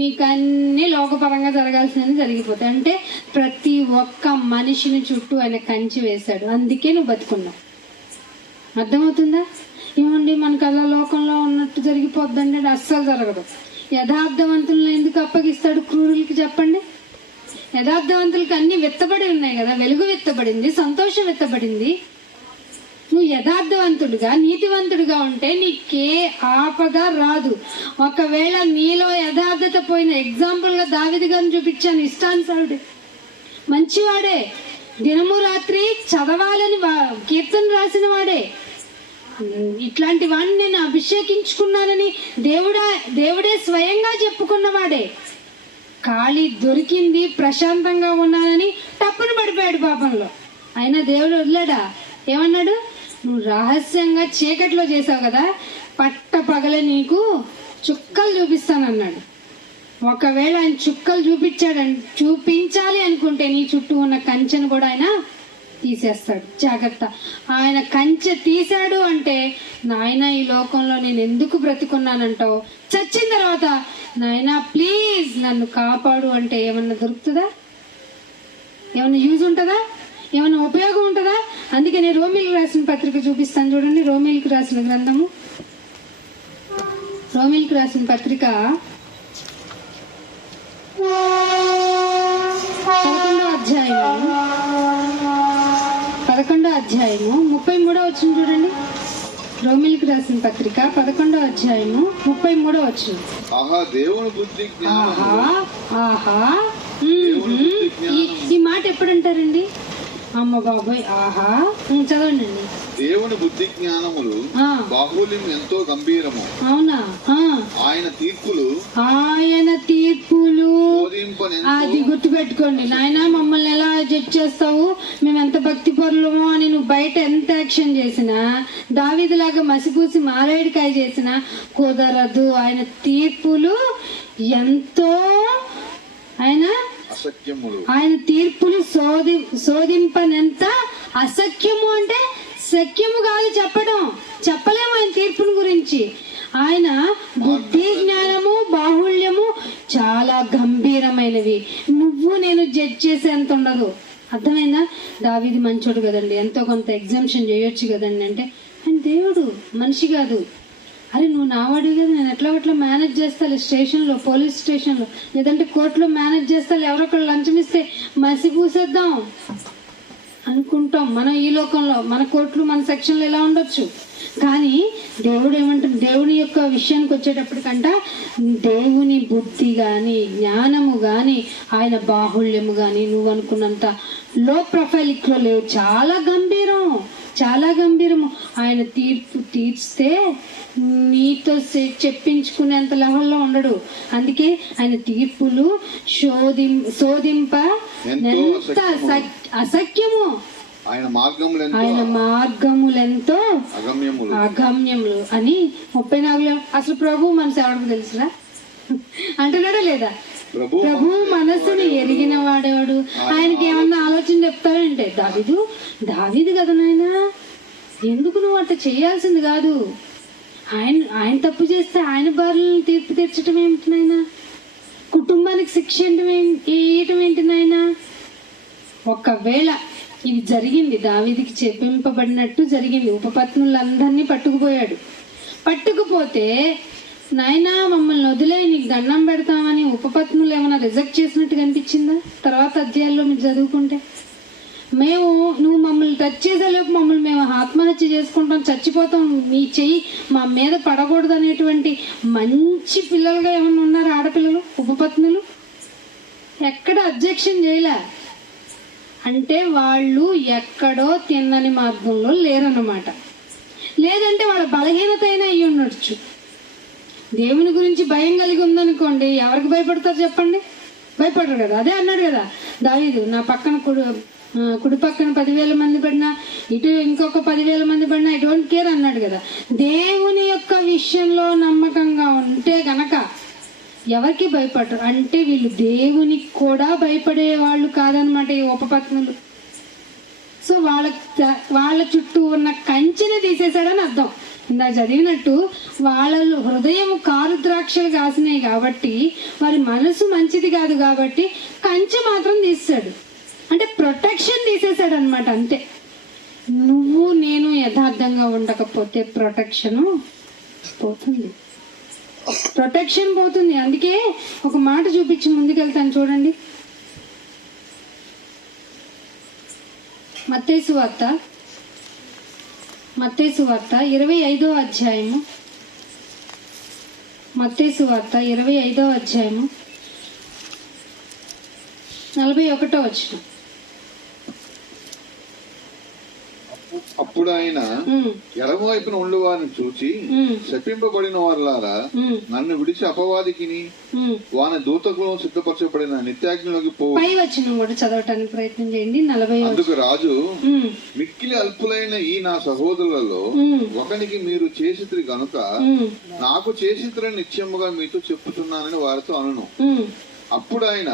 నీకు అన్ని లోకపరంగా జరగాల్సినవి జరిగిపోతాయి. అంటే ప్రతి ఒక్క మనిషిని చుట్టూ ఆయన కంచె వేశాడు, అందుకే నువ్వు బతుకున్నావు. అర్థమవుతుందా? ఏమండి మనకు అలా లోకంలో ఉన్నట్టు జరిగిపోద్దండి, అది అస్సలు జరగదు. యథార్థవంతులను ఎందుకు అప్పగిస్తాడు క్రూరులకి చెప్పండి? యథార్థవంతులకి అన్ని విత్తబడి ఉన్నాయి కదా, వెలుగు విత్తబడింది, సంతోషం విత్తబడింది. నువ్వు యథార్థవంతుడిగా నీతివంతుడిగా ఉంటే నీకే ఆపద రాదు. ఒకవేళ నీలో యథార్థత పోయిన, ఎగ్జాంపుల్ గా దావీదు గారిని చూపించాను. ఇష్టానుసారుడే, మంచివాడే, దినము రాత్రి చదవాలని కీర్తన రాసిన వాడే, ఇట్లాంటి వాడిని నేను అభిషేకించుకున్నానని దేవుడే స్వయంగా చెప్పుకున్నవాడే. ఖాళీ దొరికింది, ప్రశాంతంగా ఉన్నానని తప్పును పడిపోయాడు పాపంలో. అయినా దేవుడు వదిలేడా? ఏమన్నాడు? నువ్వు రహస్యంగా చీకట్లో చేసావు కదా, పట్ట పగలే నీకు చుక్కలు చూపిస్తానన్నాడు. ఒకవేళ ఆయన చుక్కలు చూపించాలి అనుకుంటే నీ చుట్టూ ఉన్న కంచెను కూడా ఆయన తీసేస్తాడు. జాగ్రత్త. ఆయన కంచె తీశాడు అంటే, నాయన ఈ లోకంలో నేను ఎందుకు బ్రతికున్నానంటావు. చచ్చిన తర్వాత నాయన ప్లీజ్ నన్ను కాపాడు అంటే ఏమన్నా దొరుకుతుందా? ఏమన్నా యూజ్ ఉంటుందా? ఏమన్నా ఉపయోగం ఉంటుందా? అందుకే నేను రోమిలకు రాసిన పత్రిక చూపిస్తాను చూడండి. రోమిలకు రాసిన గ్రంథము, రోమిలకు రాసిన పత్రిక 11వ అధ్యాయము 33వ వచనం చూడండి. రోమిలకు రాసిన పత్రిక 11వ అధ్యాయము 33వ వచనం. ఆహా దేవుని బుద్ధి ఈ మాట ఎప్పుడు అంటారండి? అమ్మ బాబోయ్, ఆహా. చదవండి. దేవుని బుద్ధి జ్ఞానములు బాహుల్యం ఎంతో గంభీరము. అవునా? ఆయన తీర్పులు అది గుర్తుపెట్టుకోండి నాయన. మమ్మల్ని ఎలా జడ్జ్ చేస్తావు, మేము ఎంత భక్తి పరులమో అని నువ్వు బయట ఎంత యాక్షన్ చేసినా, దావీదులాగా మసిపూసి మారేడుకాయ చేసినా కుదరదు. ఆయన తీర్పులు ఎంతో, ఆయన తీర్పులు శోధింపనంత అసఖ్యము. అంటే సఖ్యము కాదు చెప్పడం, చెప్పలేము ఆయన తీర్పుని గురించి. ఆయన బుద్ధి జ్ఞానము బాహుళ్యము చాలా గంభీరమైనవి. నువ్వు నేను జడ్జ్ చేసేంత ఉండదు. అర్థమైందా? దావీదు మంచోడు కదండి, ఎంతో కొంత ఎగ్జామ్షన్ చేయొచ్చు కదండి అంటే, ఆయన దేవుడు, మనిషి కాదు. అరే నువ్వు నావాడివి కదా, నేను ఎట్లా మేనేజ్ చేస్తాను స్టేషన్లో, పోలీస్ స్టేషన్లో, లేదంటే కోర్టులో మేనేజ్ చేస్తాను, ఎవరొకరు లంచం ఇస్తే మసి పూసేద్దాం అనుకుంటాం. మనం ఈ లోకంలో మన కోర్టులు మన సెక్షన్లు ఎలా ఉండొచ్చు. కానీ దేవుడు ఏమంటారు, దేవుని యొక్క విషయానికి వచ్చేటప్పటికంట దేవుని బుద్ధి కానీ జ్ఞానము కానీ ఆయన బాహుళ్యము కానీ నువ్వు అనుకున్నంత లో ప్రొఫైలిక్లో లేవు. చాలా గంభీరము. ఆయన తీర్పు తీర్స్తే నీతో చెప్పించుకునేంత లెవెల్లో ఉండడు. అందుకే ఆయన తీర్పులు శోధింప ఎంత అసఖ్యము, ఆయన మార్గములెంతో అగమ్యములు అని 34లో. అసలు ప్రభు మనసు ఎవరికి తెలుసురా అంటున్నాడా లేదా? ప్రభు మనసుని ఎరిగిన వాడేవాడు. ఆయనకి ఏమన్నా ఆలోచన చెప్తాడంటే, దావీదు కదా నాయన, ఎందుకు నువ్వు అట్లా చేయాల్సింది కాదు. ఆయన తప్పు చేస్తే ఆయన భార్యలను తీర్పు తీర్చడం ఏమిటి నాయన, కుటుంబానికి శిక్ష ఇయ్యటం ఏంటి నాయన. ఒకవేళ ఇది జరిగింది, దావీదుకి చెప్పింపబడినట్టు జరిగింది. ఉపపత్నులందరినీ పట్టుకుపోతే నాయనా మమ్మల్ని వదిలే నీకు దండం పెడతామని ఉపపత్నులు ఏమైనా రిజెక్ట్ చేసినట్టు కనిపించిందా? తర్వాత అధ్యాయాల్లో మీరు చదువుకుంటే, నువ్వు మమ్మల్ని టచ్ చేసేలోపు మమ్మల్ని మేము ఆత్మహత్య చేసుకుంటాం, చచ్చిపోతాం, నీ చెయ్యి మా మీద పడకూడదు అనేటువంటి మంచి పిల్లలుగా ఏమన్నా ఉన్నారు ఆడపిల్లలు ఉపపత్నులు? ఎక్కడ అబ్జెక్షన్ చేయలే. అంటే వాళ్ళు ఎక్కడో తిన్నని మార్గంలో లేరన్నమాట. లేదంటే వాళ్ళ బలహీనత అయినా అయ్యి ఉండొచ్చు. దేవుని గురించి భయం కలిగి ఉందనుకోండి, ఎవరికి భయపడతారు చెప్పండి? భయపడరు కదా. అదే అన్నాడు కదా దావీదు, నా పక్కన కుడి పక్కన 10,000 మంది పడినా, ఇటు ఇంకొక 10,000 మంది పడినా ఐ డోంట్ కేర్ అన్నాడు కదా. దేవుని యొక్క విషయంలో నమ్మకంగా ఉంటే గనక ఎవరికి భయపడరు. అంటే వీళ్ళు దేవునికి కూడా భయపడే వాళ్ళు కాదనమాట ఈ ఉపపత్నులు. సో వాళ్ళ చుట్టూ ఉన్న కంచెని తీసేశాడని అర్థం. ఇందా చదివినట్టు వాళ్ళ హృదయం కారు ద్రాక్షలు కాసినాయి కాబట్టి, వారి మనసు మంచిది కాదు కాబట్టి కంచె మాత్రం తీసాడు. అంటే ప్రొటెక్షన్ తీసేశాడు అనమాట. అంతే. నువ్వు నేను యథార్థంగా ఉండకపోతే ప్రొటెక్షన్ పోతుంది. అందుకే ఒక మాట చూపించి ముందుకెళ్తాను చూడండి. మత్తయి సువార్త 25వ అధ్యాయము. మత్తయి సువార్త 25వ అధ్యాయము 41వ వచనం. అప్పుడు ఆయన ఎడమ వైపున ఉండు వారిని చూచి, శపింపబడిన వారులారా, నన్ను విడిచి అపవాదికిని వాని దూతకులను సిద్ధపరచబడిన నిత్యాగ్నిలోకి పో. పై వచనం కూడా చదవటానికి ప్రయత్నం చేయండి. 40. అందుకు రాజు, మిక్కిలి అల్పులైన ఈ నా సహోదరులలో ఒకనికి మీరు చేసితిరి గనుక నాకు చేసితిరని నిశ్చయముగా మీతో చెప్పుతున్నానని వారితో అనును. అప్పుడు ఆయన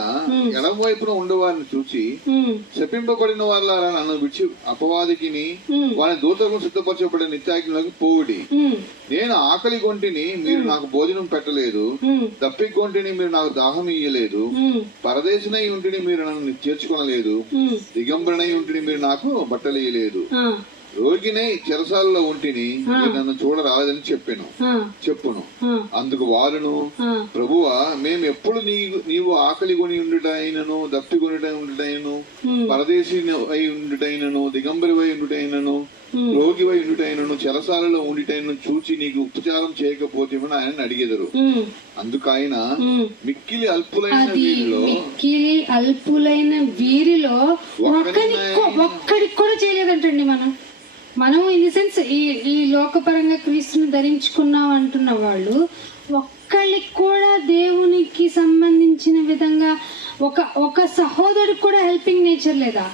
ఎడమ వైపున ఉండేవారిని చూచి, శపింపబడిన వారులారా, నన్ను విడిచి అపవాదికిని వాని దూతలను సిద్ధపరచబడిన నిత్యాగ్నిలోకి పోవుడి. నేను ఆకలి గొంటిని, మీరు నాకు భోజనం పెట్టలేదు. దప్పి గొంటిని, మీరు నాకు దాహం ఇయ్యలేదు. పరదేశినై ఉంటిని, మీరు నన్ను చేర్చుకొనలేదు. దిగంబరనై ఉంటిని, మీరు నాకు బట్టలు ఇయ్యలేదు. రోగినై చెరసాలలో ఉంటిని, మీరు నన్ను చూడరాలేదని చెప్పును. అందుకు వారును, ప్రభువా, మేము ఎప్పుడు నీవు ఆకలి కొని ఉండుటైనను, దప్పి కొని ఉండుటైనను, పరదేశి అయి ఉండుటైనను, దిగంబరి ఉండుటైనను, రోగివై ఉండుటైనను, చెరసాలలో ఉండుటైనను చూచి నీకు ఉపచారం చేయకపోతేమని ఆయన అడిగెదరు. అందుకు ఆయన, మిక్కిలి అల్పులైన వీరిలో ఒక్కడికి కూడా చేయలేదంటండి. మనం ఇన్ ది సెన్స్ ఈ లోకపరంగా క్రీస్తుని ధరించుకున్నాం అంటున్న వాళ్ళు ఒక్కళ్ళకి కూడా దేవునికి సంబంధించిన విధంగా ఒక సహోదరుడికి కూడా హెల్పింగ్ నేచర్ లేదా?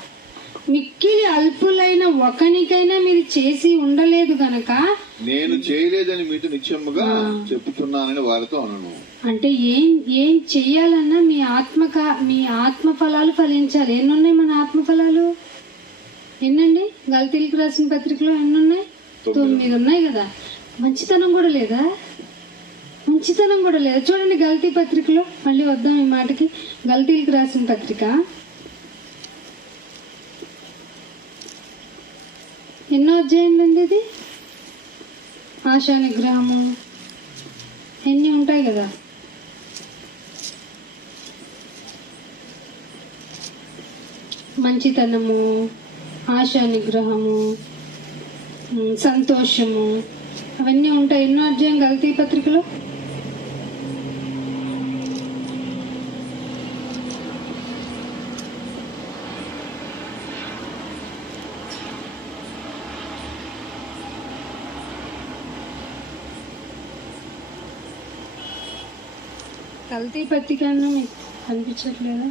మిక్కిలి అల్పులైన ఒకనికైనా మీరు చేసి ఉండలేదు గనక నేను చేయలేదని మీతో నిశ్చయముగా చెప్పుతున్నానని వారితో అనను. అంటే ఏం చెయ్యాలన్నా మీ ఆత్మ ఫలాలు ఫలించాలి. ఎన్నున్నాయి మన ఆత్మ ఫలాలు? ఎన్నండి? గల్తీలకు రాసిన పత్రికలో ఎన్నున్నాయి? 9 ఉన్నాయి కదా. మంచితనం కూడా లేదా? చూడండి గల్తీ పత్రికలో. మళ్ళీ వద్దాం ఈ మాటకి. గల్తీలకు రాసిన పత్రిక ఎన్నో అధ్యాయం అండి ఇది? ఆశా నిగ్రహము, ఎన్ని ఉంటాయి కదా. మంచితనము, ఆశా నిగ్రహము, సంతోషము, అవన్నీ ఉంటాయి. ఎన్నో అధ్యాయం గలతీ పత్రికలో. కల్తీ పత్రిక మీకు కనిపించట్లేదా?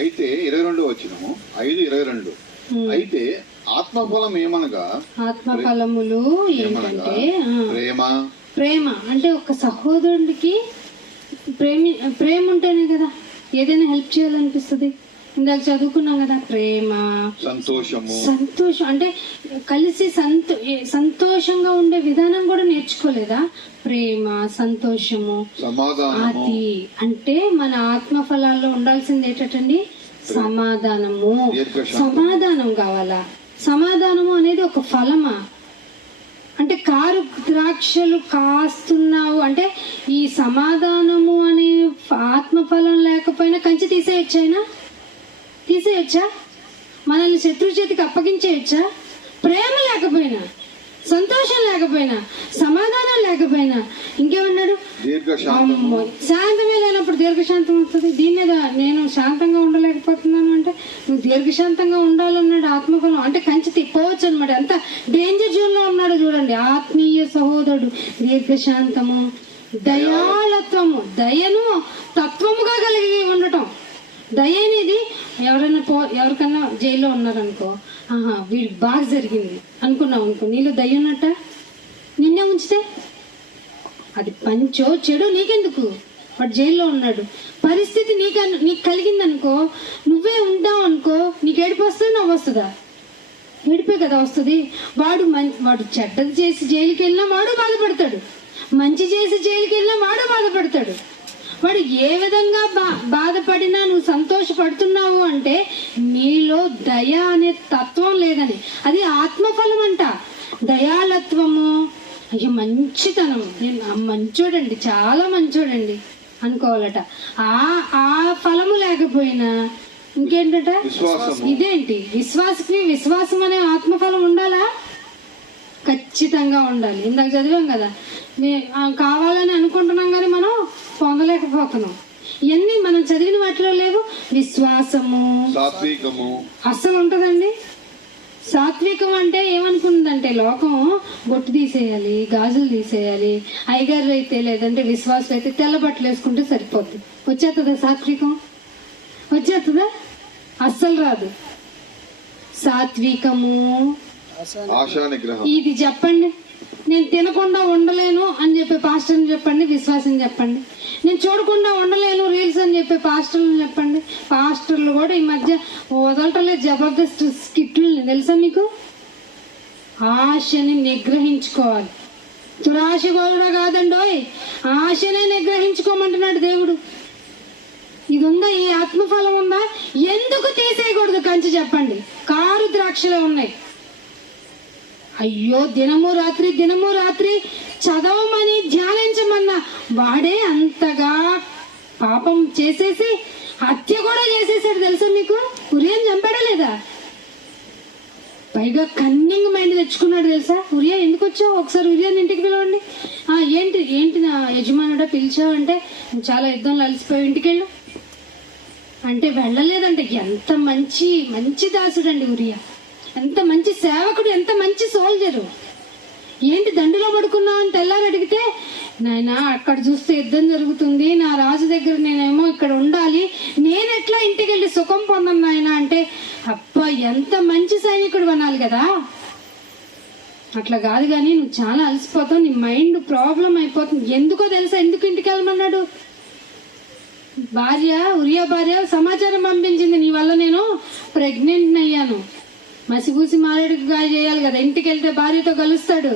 అయితే 22 వచ్చినము 5:22. అయితే ఆత్మఫలం ఏమనగా, ఆత్మఫలములు ఏంటంటే ప్రేమ అంటే ఒక సహోదరుడికి ప్రేమ ఉంటేనే కదా ఏదైనా హెల్ప్ చేయాలనిపిస్తుంది. ఇందాక చదువుకున్నాం కదా, ప్రేమ, సంతోషం అంటే కలిసి సంతోషంగా ఉండే విధానం కూడా నేర్చుకోలేదా? ప్రేమ, సంతోషము, అది అంటే మన ఆత్మ ఫలాల్లో ఉండాల్సింది ఏంటండి? సమాధానము. సమాధానం కావాలా? సమాధానము అనేది ఒక ఫలమా? అంటే కారు ద్రాక్షలు కాస్తున్నావు అంటే ఈ సమాధానము అనే ఆత్మఫలం లేకపోయినా కంచి తీసేయచ్చా? మనల్ని శత్రు చేతికి అప్పగించేయచ్చా? ప్రేమ లేకపోయినా, సంతోషం లేకపోయినా, సమాధానం లేకపోయినా ఇంకేమన్నాడు? శాంతమే లేనప్పుడు దీర్ఘశాంతం వస్తుంది. దీన్నేదా నేను శాంతంగా ఉండలేకపోతున్నాను అంటే నువ్వు దీర్ఘశాంతంగా ఉండాలన్నాడు. ఆత్మఫలం అంటే కంచి తిప్పవచ్చు అనమాట. ఎంత డేంజర్ జోన్ లో ఉన్నాడు చూడండి. ఆత్మీయ సహోదరుడు దీర్ఘశాంతము, దయాళత్వము, దయను తత్వముగా కలిగి ఉండటం. దయ అనేది ఎవరికన్నా జైల్లో ఉన్నారనుకో, వీడు బాగా జరిగింది అనుకున్నావు అనుకో, నీలో దయ ఉన్నట్ట? నిన్నే ఉంచితే అది పంచో చెడు నీకెందుకు? వాడు జైల్లో ఉన్నాడు. పరిస్థితి నీకు కలిగిందనుకో, నువ్వే ఉంటావు అనుకో, నీకు ఏడుపు వస్తుంది, నవ్వు వస్తుందా? ఏడిపే కదా వస్తుంది. వాడు చెడ్డది చేసి జైలుకి వెళ్ళినా వాడు బాధపడతాడు, మంచి చేసి జైలుకి వెళ్ళినా వాడు బాధపడతాడు. వాడు ఏ విధంగా బాధపడినా నువ్వు సంతోషపడుతున్నావు అంటే నీలో దయ అనే తత్వం లేదని. అది ఆత్మఫలం అంట. దయాళత్వము, అయ్యో మంచితనం, నేను మంచోడండి, చాలా మంచోడండి అనుకోవాలట. ఆ ఫలము లేకపోయినా ఇంకేంటట? ఇదేంటి? విశ్వాసం అనే ఆత్మఫలం ఉండాలా? ఖచ్చితంగా ఉండాలి. ఇందాక చదివాం కదా, కావాలని అనుకుంటున్నాం కానీ మనం పొందలేకపోతున్నాం. ఇవన్నీ మనం చదివిన వాటిలో లేవు. విశ్వాసము, సాత్వికము అస్సలు ఉంటదండి. సాత్వికం అంటే ఏమనుకుంటుందంటే లోకం బొట్టు తీసేయాలి, గాజులు తీసేయాలి, అయ్యగారు అయితే లేదంటే విశ్వాసం అయితే తెల్ల బట్టలు వేసుకుంటే సరిపోద్ది. వచ్చేస్తుందా సాత్వికం? వచ్చేస్తుందా? అస్సలు రాదు. సాత్వికము, ఇది చెప్పండి. నేను తినకుండా ఉండలేను అని చెప్పే పాస్టర్ని చెప్పండి, విశ్వాసం చెప్పండి. నేను చూడకుండా ఉండలేను రీల్స్ అని చెప్పే పాస్టర్ని చెప్పండి. పాస్టర్లు కూడా ఈ మధ్య వదలటలే జబర్దస్త్ స్కిట్లు, తెలుసా మీకు? ఆశని నిగ్రహించుకోవాలి. దురాశ కూడా కాదండోయ్, ఆశనే నిగ్రహించుకోమంటున్నాడు దేవుడు. ఇది ఉందా? ఈ ఆత్మఫలం ఉందా? ఎందుకు తీసేయకూడదు కంచి చెప్పండి. కారు ద్రాక్షలే ఉన్నాయి. అయ్యో దినము రాత్రి చదవమని ధ్యానించమన్నా వాడే అంతగా పాపం చేసేసి హత్య కూడా చేసేసాడు తెలుసా మీకు? ఉరియా చంపాడా లేదా? పైగా కన్నింగ్ మైండ్ తెచ్చుకున్నాడు తెలుసా? ఉరియా ఎందుకు వచ్చావు? ఒకసారి ఉరియాని ఇంటికి పిలవండి. ఏంటి నా యజమానుడా పిలిచావంటే నువ్వు చాలా యుద్ధంలో అలసిపోయి ఇంటికి వెళ్ళు అంటే వెళ్ళలేదంటే. ఎంత మంచి దాసుడండి ఉరియా, ఎంత మంచి సేవకుడు, ఎంత మంచి సోల్జరు. ఏంటి దండులో పడుకున్నావు అని తెల్లారి అడిగితే, నాయన అక్కడ చూస్తే యుద్ధం జరుగుతుంది, నా రాజు దగ్గర నేనేమో ఇక్కడ ఉండాలి, నేను ఎట్లా ఇంటికి వెళ్ళి సుఖం పొందను నాయన అంటే, అబ్బా ఎంత మంచి సైనికుడు అనాలి కదా. అట్లా కాదు కానీ నువ్వు చాలా అలసిపోతావు, నీ మైండ్ ప్రాబ్లం అయిపోతుంది. ఎందుకో తెలుసా ఎందుకు ఇంటికి వెళ్ళమన్నాడు? ఉరియా భార్య సమాచారం పంపించింది, నీ వల్ల నేను ప్రెగ్నెంట్ అయ్యాను. మసిపూసి మారేడుగా చేయాలి కదా, ఇంటికి వెళ్తే భార్యతో కలుస్తాడు.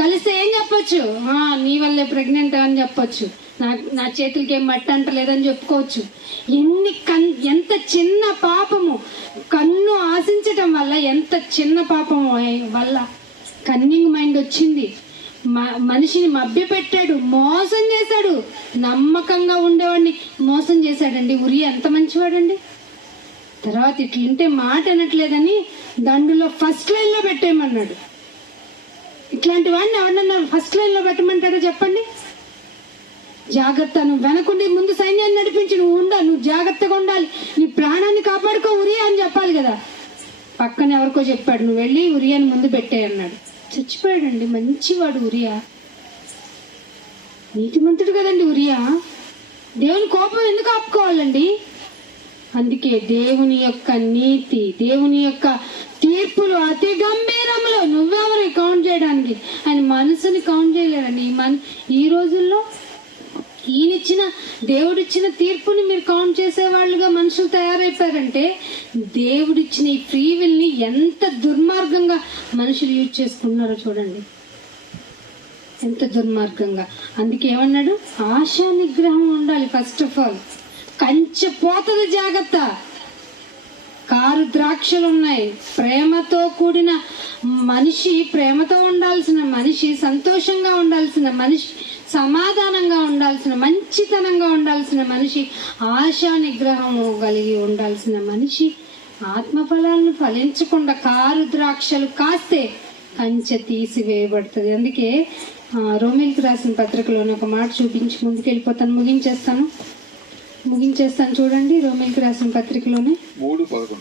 కలిస్తే ఏం చెప్పొచ్చు? నీ వల్లే ప్రెగ్నెంట్ అని చెప్పొచ్చు. నా చేతులకి ఏం మట్టి అంటలేదని చెప్పుకోవచ్చు. ఎంత చిన్న పాపము, కన్ను ఆశించటం వల్ల ఎంత చిన్న పాపము వల్ల కన్నింగ్ మైండ్ వచ్చింది. మనిషిని మభ్య పెట్టాడు, మోసం చేశాడు. నమ్మకంగా ఉండేవాడిని మోసం చేశాడండి. ఉరియా ఎంత మంచివాడండి. తర్వాత ఇట్లుంటే మాట అనట్లేదని దండులో ఫస్ట్ లైన్ లో పెట్టేయమన్నాడు. ఇట్లాంటి వాడిని ఎవరన్నా ఫస్ట్ లైన్ లో పెట్టమంటాడో చెప్పండి? జాగ్రత్త, నువ్వు వెనకుండి ముందు సైన్యాన్ని నడిపించి నువ్వు జాగ్రత్తగా ఉండాలి, నీ ప్రాణాన్ని కాపాడుకో ఉరియా అని చెప్పాలి కదా. పక్కన ఎవరికో చెప్పాడు, నువ్వు వెళ్ళి ఉరియాని ముందు పెట్టే అన్నాడు. చచ్చిపోయాడండి. మంచివాడు ఉరియా, నీతిమంతుడు కదండి ఉరియా. దేవుని కోపం ఎందుకు ఆపుకోవాలండి? అందుకే దేవుని యొక్క నీతి, దేవుని యొక్క తీర్పులు అతి గంభీరములు. నువ్వెవరు కౌంట్ చేయడానికి? ఆయన మనసుని కౌంట్ చేయలేరండి. ఈ రోజుల్లో దేవుడిచ్చిన తీర్పుని మీరు కౌంట్ చేసేవాళ్ళుగా మనుషులు తయారైపోయారంటే, దేవుడిచ్చిన ఈ ఫ్రీ విల్ ని ఎంత దుర్మార్గంగా మనుషులు యూజ్ చేసుకుంటున్నారో చూడండి, ఎంత దుర్మార్గంగా. అందుకే ఏమన్నాడు? ఆశా నిగ్రహం ఉండాలి. ఫస్ట్ ఆఫ్ ఆల్ కంచె పోతుంది, జాగ్రత్త. కారు ద్రాక్షలు ఉన్నాయి. ప్రేమతో కూడిన మనిషి, ప్రేమతో ఉండాల్సిన మనిషి, సంతోషంగా ఉండాల్సిన మనిషి, సమాధానంగా ఉండాల్సిన, మంచితనంగా ఉండాల్సిన మనిషి, ఆశా నిగ్రహము కలిగి ఉండాల్సిన మనిషి ఆత్మఫలాలను ఫలించకుండా కారు ద్రాక్షలు కాస్తే కంచె తీసివేయబడుతుంది. అందుకే రోమిల్కి రాసిన పత్రికలోని ఒక మాట చూపించి ముందుకెళ్ళిపోతాను, ముగించేస్తాను చూడండి. రోమిల్కి రాసిన పత్రికలోనే 3:11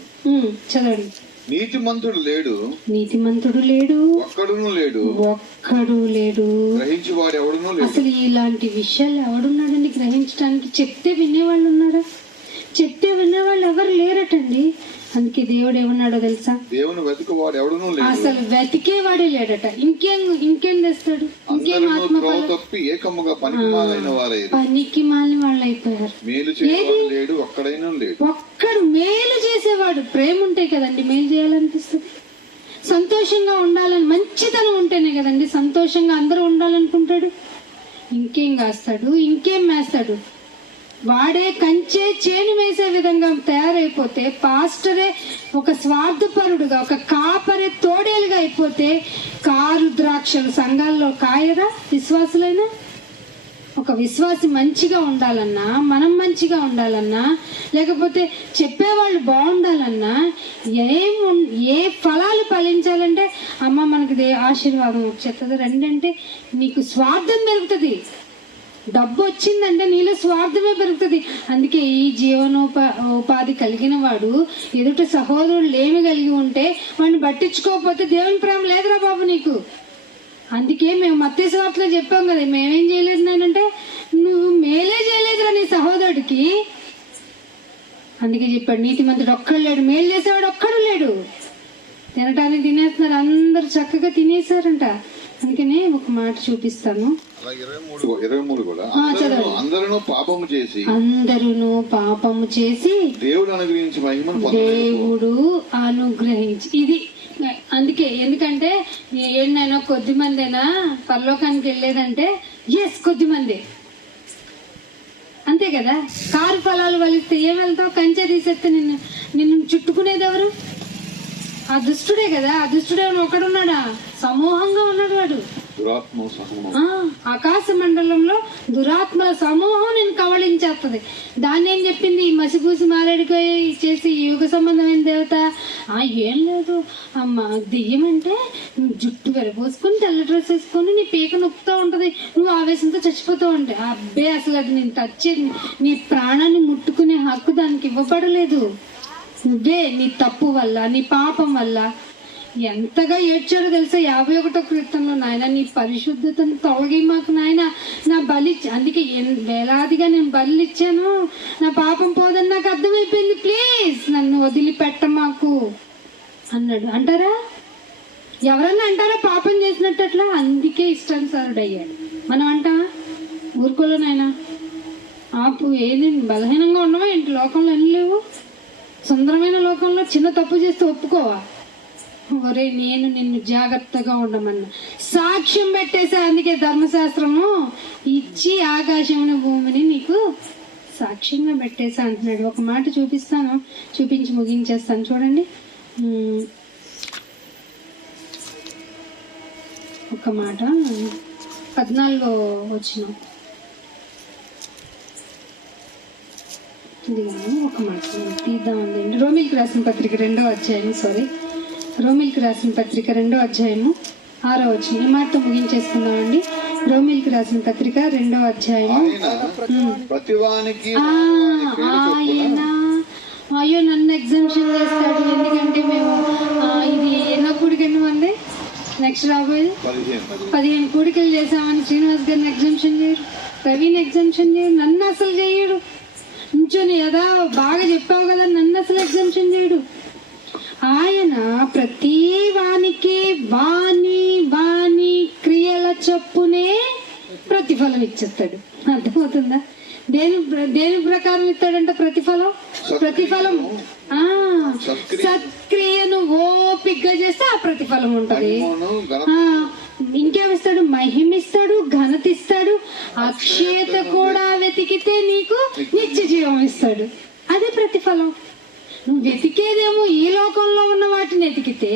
చదవండి. నీతిమంతుడు లేడు, ఒక్కడు లేడు, గ్రహించేవాడు ఎవడునూ లేడు. అసలు ఇలాంటి విషయాలు ఎవడున్నాడండి గ్రహించడానికి? చెప్తే వినేవాళ్ళు ఉన్నారా? చెప్తే వినేవాళ్ళు ఎవరు లేరటండి. అందుకే దేవుడు ఏమన్నాడో తెలుసా? దేవుని వెతుకువాడు ఎవడునూ లేడు. అసలు వెతికేవాడే లేడట. ఇంకేం తెస్తాడు? ఇంకేం తప్పి ఏకముగా పనికిమాలిన వారైరు. పనికి మాలిన వాళ్ళు అయిపోయారు. మేలు చేసేవాడు లేడు, ఒక్కడైనా లేడు. ఒక్కడు మేలు చేసేవాడు. ప్రేమ ఉంటే కదండి మేలు చేయాలనిపిస్తుంది. సంతోషంగా ఉండాలని, మంచితనం ఉంటేనే కదండి సంతోషంగా అందరూ ఉండాలనుకుంటాడు. ఇంకేం కాస్తాడు? ఇంకేం మేస్తాడు? వాడే కంచే చేను వేసే విధంగా తయారైపోతే, పాస్టరే ఒక స్వార్థపరుడుగా, ఒక కాపరే తోడేలుగా అయిపోతే, కారు ద్రాక్షలు సంఘాల్లో కాయరా? విశ్వాసులైనా ఒక విశ్వాసి మంచిగా ఉండాలన్నా, మనం మంచిగా ఉండాలన్నా, లేకపోతే చెప్పేవాళ్ళు బాగుండాలన్నా, ఏ ఫలాలు ఫలించాలంటే, అమ్మ మనకి ఆశీర్వాదం వచ్చేస్తుంది రండి అంటే నీకు స్వార్థం పెరుగుతుంది. డబ్బు వచ్చిందంటే నీలో స్వార్థమే పెరుగుతుంది. అందుకే ఈ జీవనోపాధి కలిగిన వాడు ఎదుట సహోదరులు ఏమి కలిగి ఉంటే వాడిని పట్టించుకోకపోతే దేవుని ప్రేమ లేదురా బాబు నీకు. అందుకే మేము మత్తయి సువార్తలో చెప్పాం కదా, మేమేం చేయలేదు నానంటే, నువ్వు మేలే చేయలేదురా నీ సహోదరుడికి. అందుకే చెప్పాడు, నీతిమంతుడు ఒక్కడు లేడు, మేలు చేసేవాడు ఒక్కడు లేడు. తినటానికి తినేస్తున్నారు, అందరు చక్కగా తినేసారంట. అందుకనే ఒక మాట చూపిస్తాను. 23 కూడా అందరూ పాపము చేసి దేవుడు అనుగ్రహించి ఇది. అందుకే ఎందుకంటే ఏడైనా కొద్ది మందేనా పరలోకానికి వెళ్ళేదంటే కొద్ది మంది అంతే కదా. కారు ఫలాలు వలిస్తే ఏం వెళ్తావు? కంచె తీసేస్తే నిన్ను చుట్టుకునేది ఎవరు? ఆ దుష్టుడే కదా. ఆ దుష్టుడే ఒకడున్నాడా? సమూహంగా ఉన్నాడు వాడు. ఆకాశ మండలంలో దురాత్మల సమూహం నేను కవళించేస్తుంది. దాన్ని ఏం చెప్పింది? ఈ మసిపూసి మారేడుకాయ చేసి యుగ సంబంధమైన దేవత ఏం లేదు అమ్మ, దెయ్యం అంటే జుట్టు వెరపోసుకొని తెల్ల డ్రెస్ వేసుకొని నీ పీక నొప్పుతూ ఉంటది, నువ్వు ఆవేశంతో చచ్చిపోతూ ఉంటాయి. అబ్బే, అసలు అది నేను టచ్, నీ ప్రాణాన్ని ముట్టుకునే హక్కు దానికి ఇవ్వబడలేదు. నువ్వే నీ తప్పు వల్ల, నీ పాపం వల్ల ఎంతగా ఏడ్చాడో తెలుసా 51వ కీర్తనలో, నాయన నీ పరిశుద్ధతను తొలగి మాకు నాయన, నా బలి, అందుకే వేలాదిగా నేను బలి ఇచ్చాను, నా పాపం పోదని నాకు అర్థమైపోయింది, ప్లీజ్ నన్ను వదిలిపెట్ట మాకు అన్నాడు. అంటారా? ఎవరన్నా అంటారా పాపం చేసినట్టు అట్లా? అందుకే ఇష్టానుసారుడు అయ్యాడు. మనం అంటావా? ఊరుకోలో నాయన ఆపు. ఏది బలహీనంగా ఉండవా ఏంటి? లోకంలో ఎన్ని లేవు? సుందరమైన లోకంలో చిన్న తప్పు చేస్తే ఒప్పుకోవా? ఒరే నేను నిన్ను జాగ్రత్తగా ఉండమన్నా, సాక్ష్యం పెట్టేసా. అందుకే ధర్మశాస్త్రము ఇచ్చి ఆకాశముని భూమిని నీకు సాక్ష్యంగా పెట్టేసా అంటున్నాడు. ఒక మాట చూపిస్తాను, చూపించి ముగించేస్తాను. చూడండి, ఒక మాట 14 వచ్చిన ఒక మాట తీద్దామండి. రోమిల్కి రాసిన పత్రిక 2వ అధ్యాయం, రోమిల్కి రాసిన పత్రిక 2వ అధ్యాయము 6వ వచనం. ఈ మాటతో ముగించేసుకుందామండి. రోమిల్కి రాసిన పత్రిక 2వ అధ్యాయము. ఆయన అయ్యో నన్ను ఎగ్జామ్షన్ చేస్తాడు, ఎందుకంటే మేము ఇది ఎన్నో కూడికెన్ని మంది నెక్స్ట్ రాబోయేది 15 కూడికలు చేసామని శ్రీనివాస్ గారిని ఎగ్జామ్షన్ చేయరు, ప్రవీణ్ ఎగ్జామ్షన్ చేయరు, నన్ను అసలు చేయడు. నుంచొని యదా బాగా చెప్పావు కదా, నన్ను అసలు ఎగ్జామ్షన్ చేయడు. ఆయన ప్రతి వానికి వాని క్రియల చొప్పునే ప్రతిఫలం ఇచ్చేస్తాడు. అర్థమవుతుందా? దేని ప్రకారం ఇస్తాడంట ప్రతిఫలం? సత్క్రియను ఓపికగా చేస్తే ఆ ప్రతిఫలం ఉంటది. ఇంకేమిస్తాడు? మహిమిస్తాడు, ఘనతిస్తాడు, అక్షయత కూడా వెతికితే నీకు నిత్య జీవం ఇస్తాడు. అదే ప్రతిఫలం. నువ్వు వెతికేదేమో ఈ లోకంలో ఉన్న వాటిని వెతికితే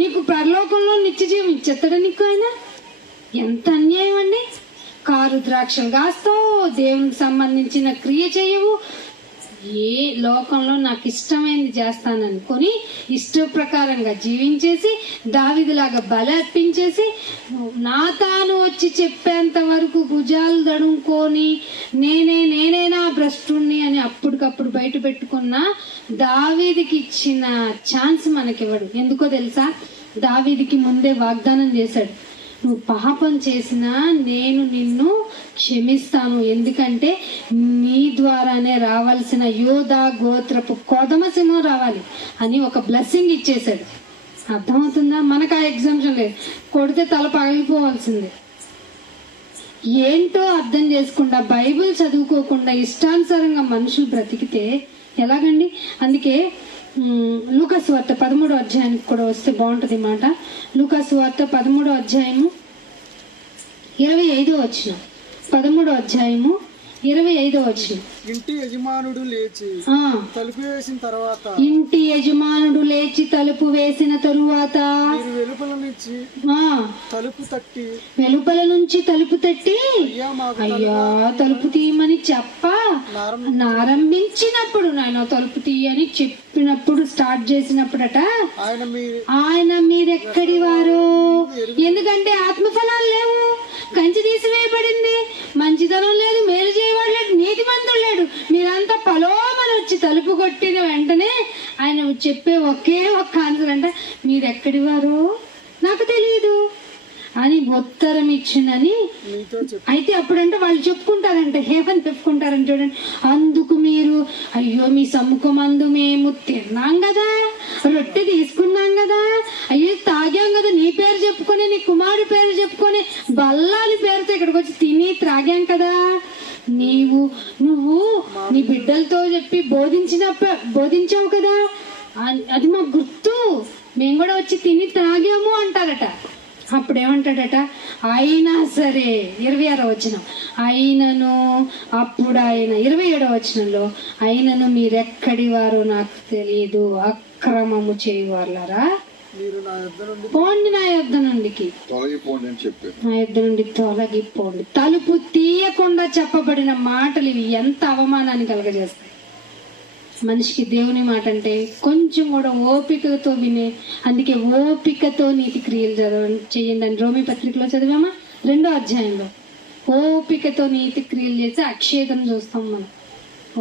నీకు పరలోకంలో నిత్య జీవం ఇచ్చేస్తాడు నీకు ఆయన. ఎంత అన్యాయం అండి! కారు ద్రాక్షలు కాస్తావు, దేవునికి సంబంధించిన క్రియ చేయవు, ఏ లోకంలో నాకు ఇష్టమైంది చేస్తాననుకొని ఇష్ట ప్రకారంగా జీవించేసి దావీదులాగా బలి అర్పించేసి నా తాను వచ్చి చెప్పేంత వరకు భుజాలు దడుముకొని నేనే నా భ్రష్టుణ్ణి అని అప్పటికప్పుడు బయట పెట్టుకున్న దావీదుకి ఇచ్చిన ఛాన్స్ మనకివ్వడు. ఎందుకో తెలుసా? దావీదుకి ముందే వాగ్దానం చేశాడు, నువ్వు పాపం చేసినా నేను నిన్ను క్షమిస్తాను, ఎందుకంటే నీ ద్వారానే రావాల్సిన యోధా గోత్రపు కొదమ సింహం రావాలి అని ఒక బ్లెస్సింగ్ ఇచ్చేశాడు. అర్థమవుతుందా? మనకు ఆ ఎగ్జామ్షన్ లేదు, కొడితే తల పగిలిపోవాల్సిందే. ఏంటో అర్థం చేసుకుండా బైబిల్ చదువుకోకుండా ఇష్టానుసారంగా మనుషులు బ్రతికితే ఎలాగండి? అందుకే లూకాసు వార్త 13వ అధ్యాయానికి కూడా వస్తే బాగుంటుంది మాట. లూకాసు వార్త 13వ అధ్యాయము 25వ వచనం. 13వ అధ్యాయము 25వ వచనం. ఇంటి యజమానుడు లేచి తలుపు వేసిన తర్వాత వెలుపల నుంచి తలుపు తట్టి అయ్యా తలుపు తీయమని నారంభించినప్పుడు, నాయన తలుపు తీయని చెప్పినప్పుడు, స్టార్ట్ చేసినప్పుడట ఆయన మీరెక్కడి వారు? ఎందుకంటే ఆత్మఫలాలు లేవు, కంచి తీసివేయబడింది, మంచితనం లేదు, మేలు చేయవాడు లేడు, నీతిమంతుడు లేడు. మీరంతా పలోమని వచ్చి తలుపు కొట్టిన వెంటనే ఆయన చెప్పే ఒకే ఒక్క ఆన్సర్ అంట, మీరెక్కడి వారు నాకు తెలియదు అని ఉత్తరం ఇచ్చిందని. అయితే అప్పుడంటే వాళ్ళు చెప్పుకుంటారంట, హేవన్ చెప్పుకుంటారంట. చూడండి, అందుకు మీరు అయ్యో మీ సమ్ముఖమందు మేము తిన్నాం కదా, రొట్టె తీసుకున్నాం కదా, అయ్యో తాగాం కదా, నీ పేరు చెప్పుకొని నీ కుమారుడి పేరు చెప్పుకొని బల్లాని పేరుతో ఇక్కడికి వచ్చి తిని త్రాగాం కదా, నువ్వు నీ బిడ్డలతో చెప్పి బోధించావు కదా, అది మాకు గుర్తు, మేము కూడా వచ్చి తిని తాగాము అంటారట. అప్పుడేమంటాడట, అయినా సరే 26వ వచనం, అయినను అప్పుడు ఆయన 27వ వచనంలో, అయినను మీరెక్కడి వారో నాకు తెలియదు, అక్రమము చేయవారులారా పోండి, నా యొద్ద నుండికి తొలగిపోండి అని చెప్పారు. నా యొద్ద నుండి తొలగిపోండి. తలుపు తీయకుండా చెప్పబడిన మాటలు ఇవి ఎంత అవమానాన్ని కలగజేస్తాయి మనిషికి. దేవుని మాట అంటే కొంచెం కూడా ఓపికతో వినే, అందుకే ఓపికతో నీతి క్రియలు చేయండి అని రోమి పత్రికలో చదివామా 2వ అధ్యాయంలో. ఓపికతో నీతి క్రియలు చేసి అక్షేతం చూస్తాం మనం.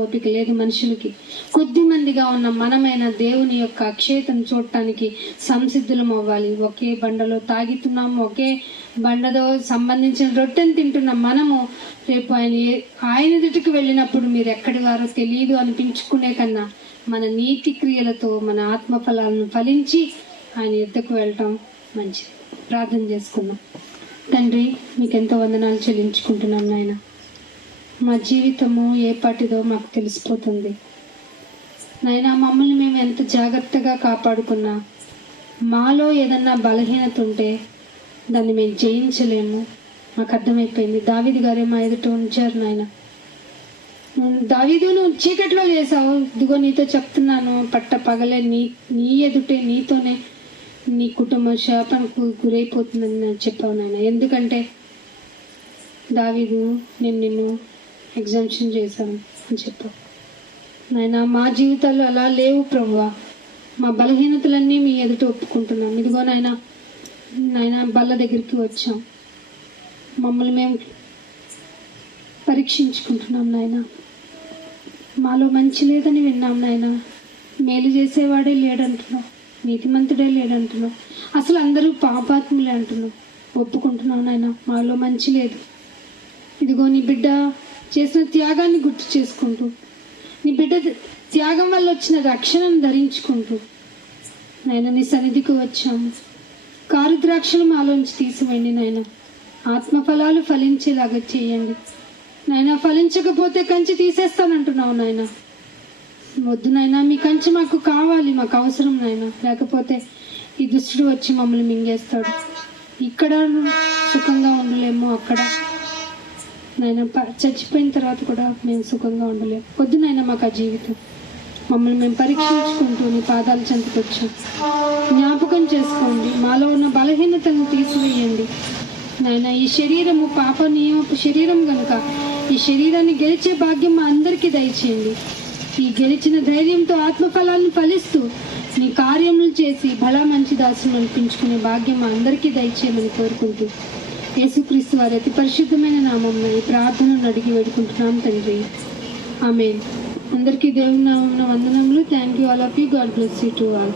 ఓపిక లేదు మనుషులకి. కొద్ది మందిగా ఉన్న మనమైన దేవుని యొక్క అక్షేతం చూడటానికి సంసిద్ధులం అవ్వాలి. ఒకే బండలో తాగుతున్నాము, ఒకే బండతో సంబంధించిన రొట్టెని తింటున్నాం మనము. రేపు ఆయన ఎదుటికి వెళ్ళినప్పుడు మీరు ఎక్కడి వారో తెలియదు అనిపించుకునే కన్నా మన నీతి క్రియలతో మన ఆత్మఫలాలను ఫలించి ఆయన ఎద్దకు వెళ్ళటం మంచిది. ప్రార్థన చేసుకుందాం. తండ్రి, మీకెంతో వందనాలు చెల్లించుకుంటున్నాం నాయన. మా జీవితము ఏ పాటిదో మాకు తెలిసిపోతుంది నాయనా. మమ్మల్ని మేము ఎంత జాగ్రత్తగా కాపాడుకున్నా మాలో ఏదన్నా బలహీనత ఉంటే దాన్ని మేము జయించలేము. మాకు అర్థమైపోయింది. దావీదు గారే మా ఎదుట ఉంచారు నాయన. దావీదు, నువ్వు చీకట్లో చేసావు, ఇదిగో నీతో చెప్తున్నాను, పట్ట పగలే నీ ఎదుటే నీతోనే నీ కుటుంబం శాపానికి గురైపోతుందని నేను చెప్పావు నాయన. ఎందుకంటే దావీదు, నేను నిన్ను ఎగ్జామ్షన్ చేశాను అని చెప్పావు నాయన. మా జీవితాలు అలా లేవు ప్రభువా. మా బలహీనతలన్నీ మీ ఎదుట ఒప్పుకుంటున్నాం. ఇదిగో నాయన బల్ల దగ్గరికి వచ్చాం, మమ్మల్ని మేము పరీక్షించుకుంటున్నాం నాయన. మాలో మంచి లేదని విన్నాం నాయన. మేలు చేసేవాడే లేడంటున్నావు, నీతిమంతుడే లేడంటున్నావు, అసలు అందరూ పాపాత్ములే అంటున్నావు. ఒప్పుకుంటున్నావు నాయన, మాలో మంచి లేదు. ఇదిగో నీ బిడ్డ చేసిన త్యాగాన్ని గుర్తు చేసుకుంటూ, నీ బిడ్డ త్యాగం వల్ల వచ్చిన రక్షణను ధరించుకుంటూ నాయన నీ సన్నిధికి వచ్చాము. కారు ద్రాక్షలు మాలోంచి తీసివేయండి నాయన. ఆత్మఫలాలు ఫలించేలాగా చేయండి నాయన. ఫలించకపోతే కంచి తీసేస్తానంటున్నావు నాయన. వద్దు నాయన, మీ కంచి మాకు కావాలి, మాకు అవసరం నాయన. లేకపోతే ఈ దుష్టుడు వచ్చి మమ్మల్ని మింగేస్తాడు. ఇక్కడ సుఖంగా ఉండలేము, అక్కడ నాయన చచ్చిపోయిన తర్వాత కూడా మేము సుఖంగా ఉండలేము. వద్దు నాయన మాకు ఆ జీవితం. మమ్మల్ని మేము పరీక్షించుకుంటూ నీ పాదాల చెంతకు వచ్చాం. జ్ఞాపకం చేసుకోండి, మాలో ఉన్న బలహీనతలను తీసివేయండి నాయన. ఈ శరీరము పాప నియమపు శరీరం కనుక ఈ శరీరాన్ని గెలిచే భాగ్యం మా అందరికీ దయచేయండి. ఈ గెలిచిన ధైర్యంతో ఆత్మఫలాలను ఫలిస్తూ నీ కార్యములు చేసి బలా మంచి దాసులు అనిపించుకునే భాగ్యం మా అందరికీ దయచేయమని కోరుకుంటూ యేసుక్రీస్తు వారి అతి పరిశుద్ధమైన నామంలో ఈ ప్రార్థనను అడిగి వేడుకుంటున్నాం తండ్రి. ఆమేన్. అందరికీ దేవుని నామమున వందనములు. Thank you all of you. God bless you to all.